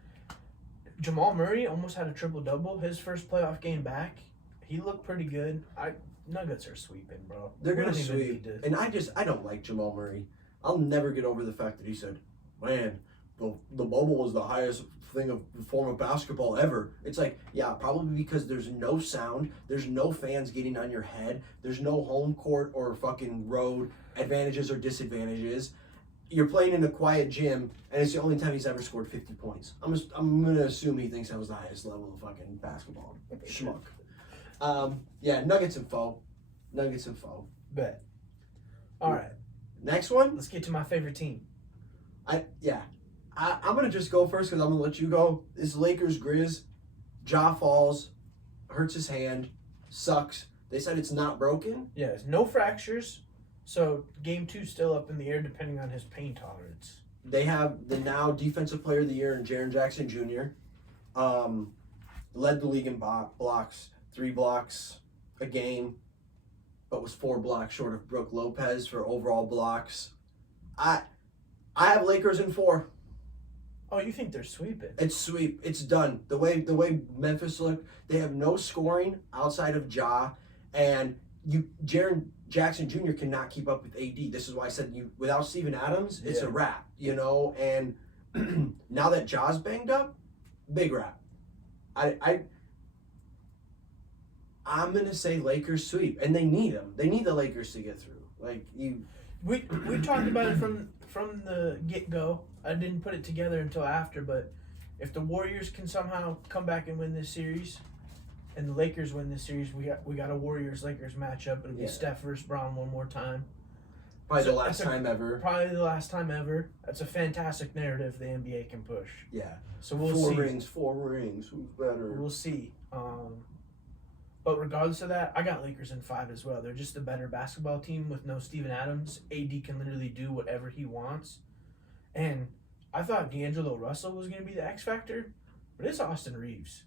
Jamal Murray almost had a triple-double. His first playoff game back, he looked pretty good. Nuggets are sweeping, bro. They're gonna sweep, and I don't like Jamal Murray. I'll never get over the fact that he said, "Man, the bubble was the highest form of basketball ever." It's like, yeah, probably because there's no sound, there's no fans getting on your head, there's no home court or fucking road advantages or disadvantages. You're playing in a quiet gym, and it's the only time he's ever scored 50 points. I'm gonna assume he thinks that was the highest level of fucking basketball. Schmuck. Yeah, Nuggets and foe. Bet. All right. Next one. Let's get to my favorite team. I'm gonna just go first because I'm gonna let you go. This Lakers Grizz. Ja falls, hurts his hand, sucks. They said it's not broken. Yes, no fractures. So game 2 still up in the air depending on his pain tolerance. They have the now Defensive Player of the Year in Jaren Jackson Jr. Led the league in blocks, 3 blocks a game, but was 4 blocks short of Brook Lopez for overall blocks. I have Lakers in 4. Oh, you think they're sweeping? It's sweep. It's done. The way Memphis looked, they have no scoring outside of Ja, and Jaren Jackson Jr. cannot keep up with AD. This is why I said without Steven Adams, it's a wrap, you know. And now that Ja's banged up, big wrap. I'm gonna say Lakers sweep, and they need them. They need the Lakers to get through. Like we talked about it from the get-go. I didn't put it together until after, but if the Warriors can somehow come back and win this series, and the Lakers win this series, we got a Warriors-Lakers matchup. It'll be Steph versus Brown one more time. Probably the last time ever. Probably the last time ever. That's a fantastic narrative the NBA can push. Yeah. So we'll see. 4 rings. Who's better? We'll see. But regardless of that, I got Lakers in 5 as well. They're just a better basketball team with no Steven Adams. AD can literally do whatever he wants. And I thought D'Angelo Russell was going to be the X factor, but it's Austin Reeves.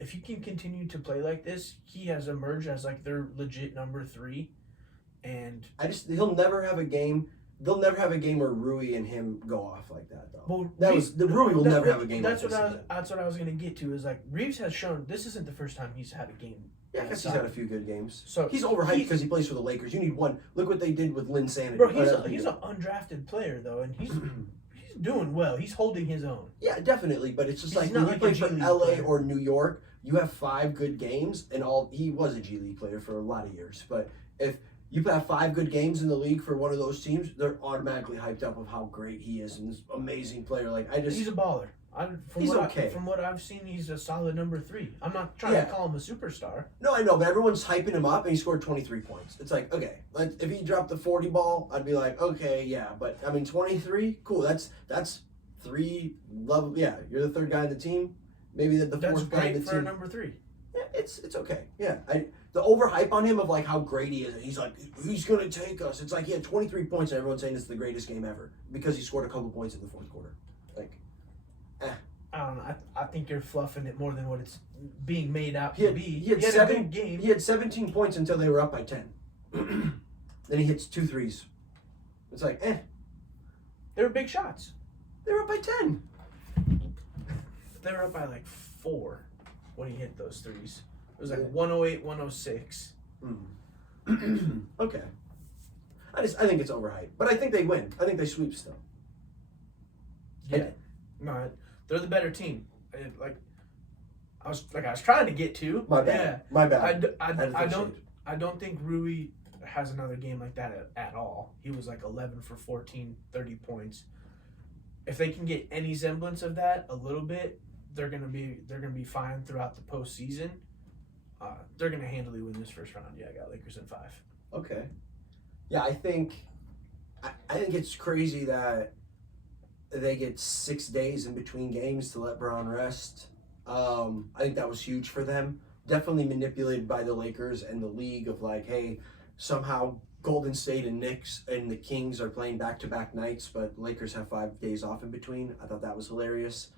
If he can continue to play like this, he has emerged as like their legit number 3. And he'll never have a game. They'll never have a game where Rui and him go off like that, though. Well, Rui will never have a game. That's what I was going to get to. Is like Reeves has shown this isn't the first time he's had a game. Yeah, I guess he's had a few good games. So he's overhyped because he plays for the Lakers. You need one. Look what they did with Lynn Sanity. Bro, he's an undrafted player though, and he's doing well. He's holding his own. Yeah, definitely. But it's just like when not you play for LA or New York, you have 5 good games, and he was a G League player for a lot of years, but if you have 5 good games in the league for one of those teams, they're automatically hyped up of how great he is and this amazing player. Like he's a baller. He's okay. From what I've seen, he's a solid number 3. I'm not trying to call him a superstar. No, I know, but everyone's hyping him up, and he scored 23 points. It's like, okay, if he dropped the 40 ball, I'd be like, okay, yeah, but I mean, 23, cool. That's 3 level. Yeah, you're the 3rd guy on the team. Maybe the 4th guy on the team. That's great for a number 3. Yeah, it's okay. Yeah, the overhype on him of like how great he is, and he's like, he's gonna take us. It's like he had 23 points, and everyone's saying it's the greatest game ever because he scored a couple points in the 4th quarter. Like, I don't know. I think you're fluffing it more than what it's being made out to be. He had a good game. He had 17 points until they were up by 10. Then he hits 2 threes. It's like, They were big shots. They were up by 10. They were up by like 4 when he hit those threes. It was like 108, 106. Okay. I think it's overhyped, but I think they win. I think they sweep still. Yeah. No, they're the better team. I was trying to get to. My bad. Yeah. My bad. I don't think Rui has another game like that at all. He was like 11 for 14, 30 points. If they can get any semblance of that a little bit, they're gonna be fine throughout the postseason. They're gonna handily win this first round. Yeah, I got Lakers in 5. Okay. Yeah, I think it's crazy that they get 6 days in between games to let Braun rest. I think that was huge for them. Definitely manipulated by the Lakers and the league of like, hey, somehow Golden State and Knicks and the Kings are playing back-to-back nights, but Lakers have 5 days off in between. I thought that was hilarious.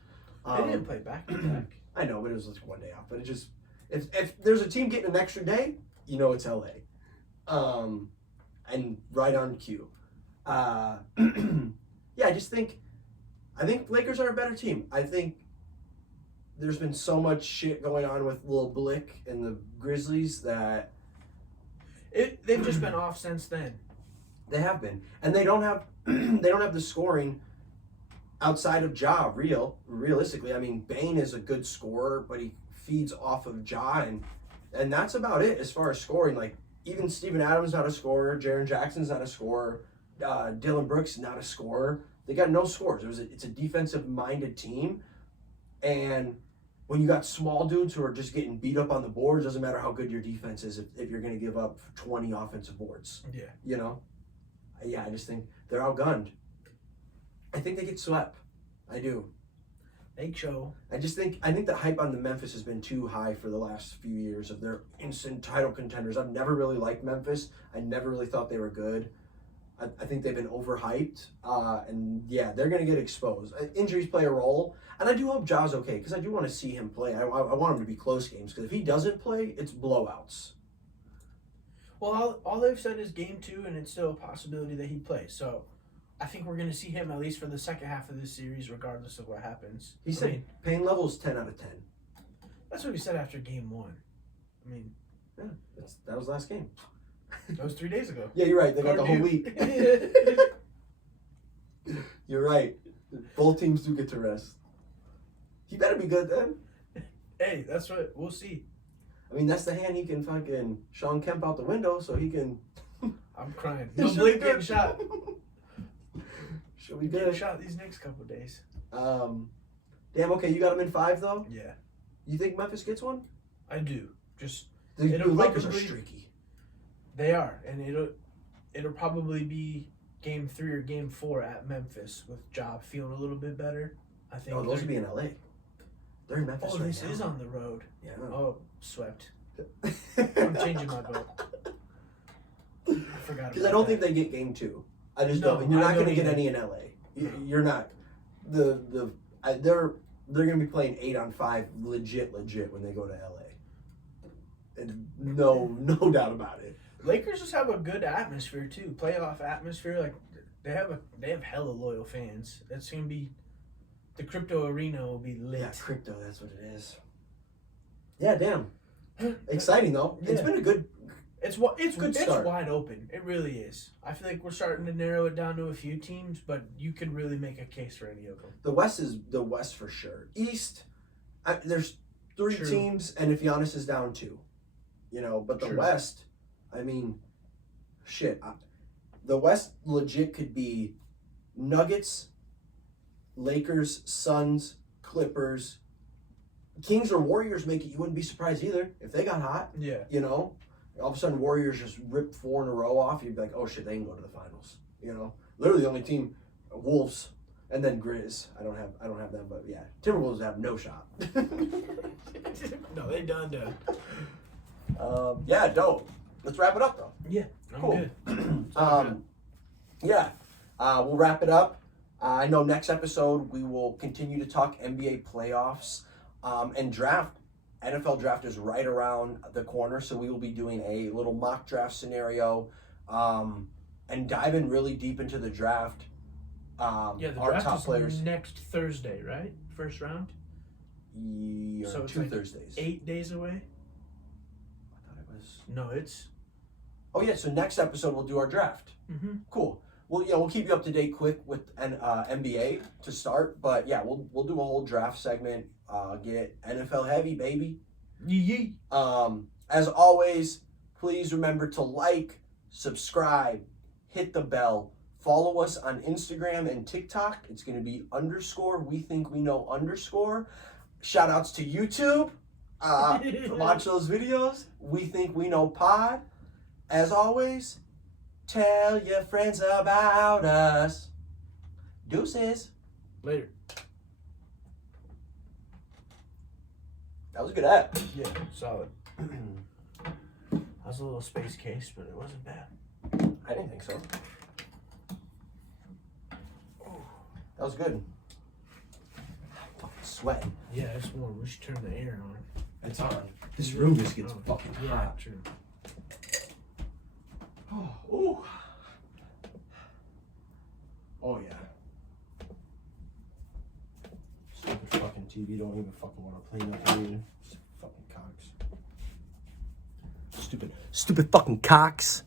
They didn't play back-to-back. I know, but it was like 1 day off. But it just, if there's a team getting an extra day, you know it's LA. And right on cue. Yeah, I think Lakers are a better team. I think there's been so much shit going on with Lil Blick and the Grizzlies that they've just been off since then. They have been, and they don't have the scoring outside of Ja. Realistically, I mean, Bane is a good scorer, but he feeds off of Ja, and that's about it as far as scoring. Like even Steven Adams not a scorer, Jaren Jackson's not a scorer, Dylan Brooks not a scorer. They got no scores. It's a defensive-minded team, and when you got small dudes who are just getting beat up on the boards, doesn't matter how good your defense is if you're going to give up 20 offensive boards. Yeah. You know? Yeah, I just think they're outgunned. I think they get swept. I do. They show. I think the hype on the Memphis has been too high for the last few years of their instant title contenders. I've never really liked Memphis. I never really thought they were good. I think they've been overhyped, and yeah, they're going to get exposed. Injuries play a role, and I do hope Ja's okay, because I do want to see him play. I want him to be close games, because if he doesn't play, it's blowouts. Well, all they've said is game 2, and it's still a possibility that he plays. So I think we're going to see him at least for the second half of this series, regardless of what happens. He said pain level is 10 out of 10. That's what he said after game 1. I mean, yeah, that was last game. That was 3 days ago. Yeah, you're right. They got the whole week. You're right. Both teams do get to rest. He better be good then. Hey, that's what we'll see. I mean, that's the hand he can fucking Sean Kemp out the window so he can. I'm crying. No Blake getting shot. Should we get shot these next couple of days? Damn. Okay, you got him in 5 though. Yeah. You think Memphis gets one? I do. Just the Lakers are streaky. They are, and it'll probably be game 3 or game 4 at Memphis with Ja feeling a little bit better. I think. Oh, those will be in LA. They're in Memphis right now. This is on the road. Yeah. Oh, swept. I'm changing my vote. I forgot. Because I don't think they get game 2. I just don't. You're not going to get any in LA. No. You're not. They're going to be playing 8-on-5 legit when they go to LA. And no doubt about it. Lakers just have a good atmosphere too. Playoff atmosphere. Like they have hella loyal fans. That's gonna be the crypto arena will be lit. Yeah, crypto. That's what it is. Yeah, damn. Exciting though. Yeah. It's been a good. It's wide open. It really is. I feel like we're starting to narrow it down to a few teams, but you could really make a case for any of them. The West is the West for sure. East, there's three True. teams, and if Giannis is down 2, you know. But the True. West, I mean, shit. The West legit could be Nuggets, Lakers, Suns, Clippers, Kings or Warriors. Make it. You wouldn't be surprised either if they got hot. Yeah. You know, all of a sudden Warriors just rip 4 in a row off. You'd be like, oh shit, they can go to the finals. You know, literally the only team, Wolves. And then Grizz. I don't have them, but yeah, Timberwolves have no shot. No, they done. Yeah, dope. Let's wrap it up though. Yeah, I'm Cool. good. Yeah, we'll wrap it up. I know next episode we will continue to talk NBA playoffs and draft. NFL draft is right around the corner, so we will be doing a little mock draft scenario and diving really deep into the draft. Yeah, the our draft top is players. next Thursday, right? First round. Yeah, So it's 2 like Thursdays. 8 days away. I thought it was. No, it's. Oh yeah, so next episode we'll do our draft. Mm-hmm. Cool. Well, yeah, we'll keep you up to date quick with NBA to start, but yeah, we'll do a whole draft segment. Get NFL heavy, baby. Yee. As always, please remember to like, subscribe, hit the bell, follow us on Instagram and TikTok. It's going to be _ we think we know _ Shout outs to YouTube for watching those videos. We think we know pod. As always, tell your friends about us. Deuces. Later. That was a good app. Yeah, solid. That was a little space case, but it wasn't bad. I didn't think so. That was good. Fucking sweating. Yeah, it's warm. We should turn the air on. It's on. This room just gets fucking Yeah, hot. true. Ooh. Oh yeah. Stupid fucking TV don't even fucking want to play nothing either. Fucking cocks. Stupid fucking cocks.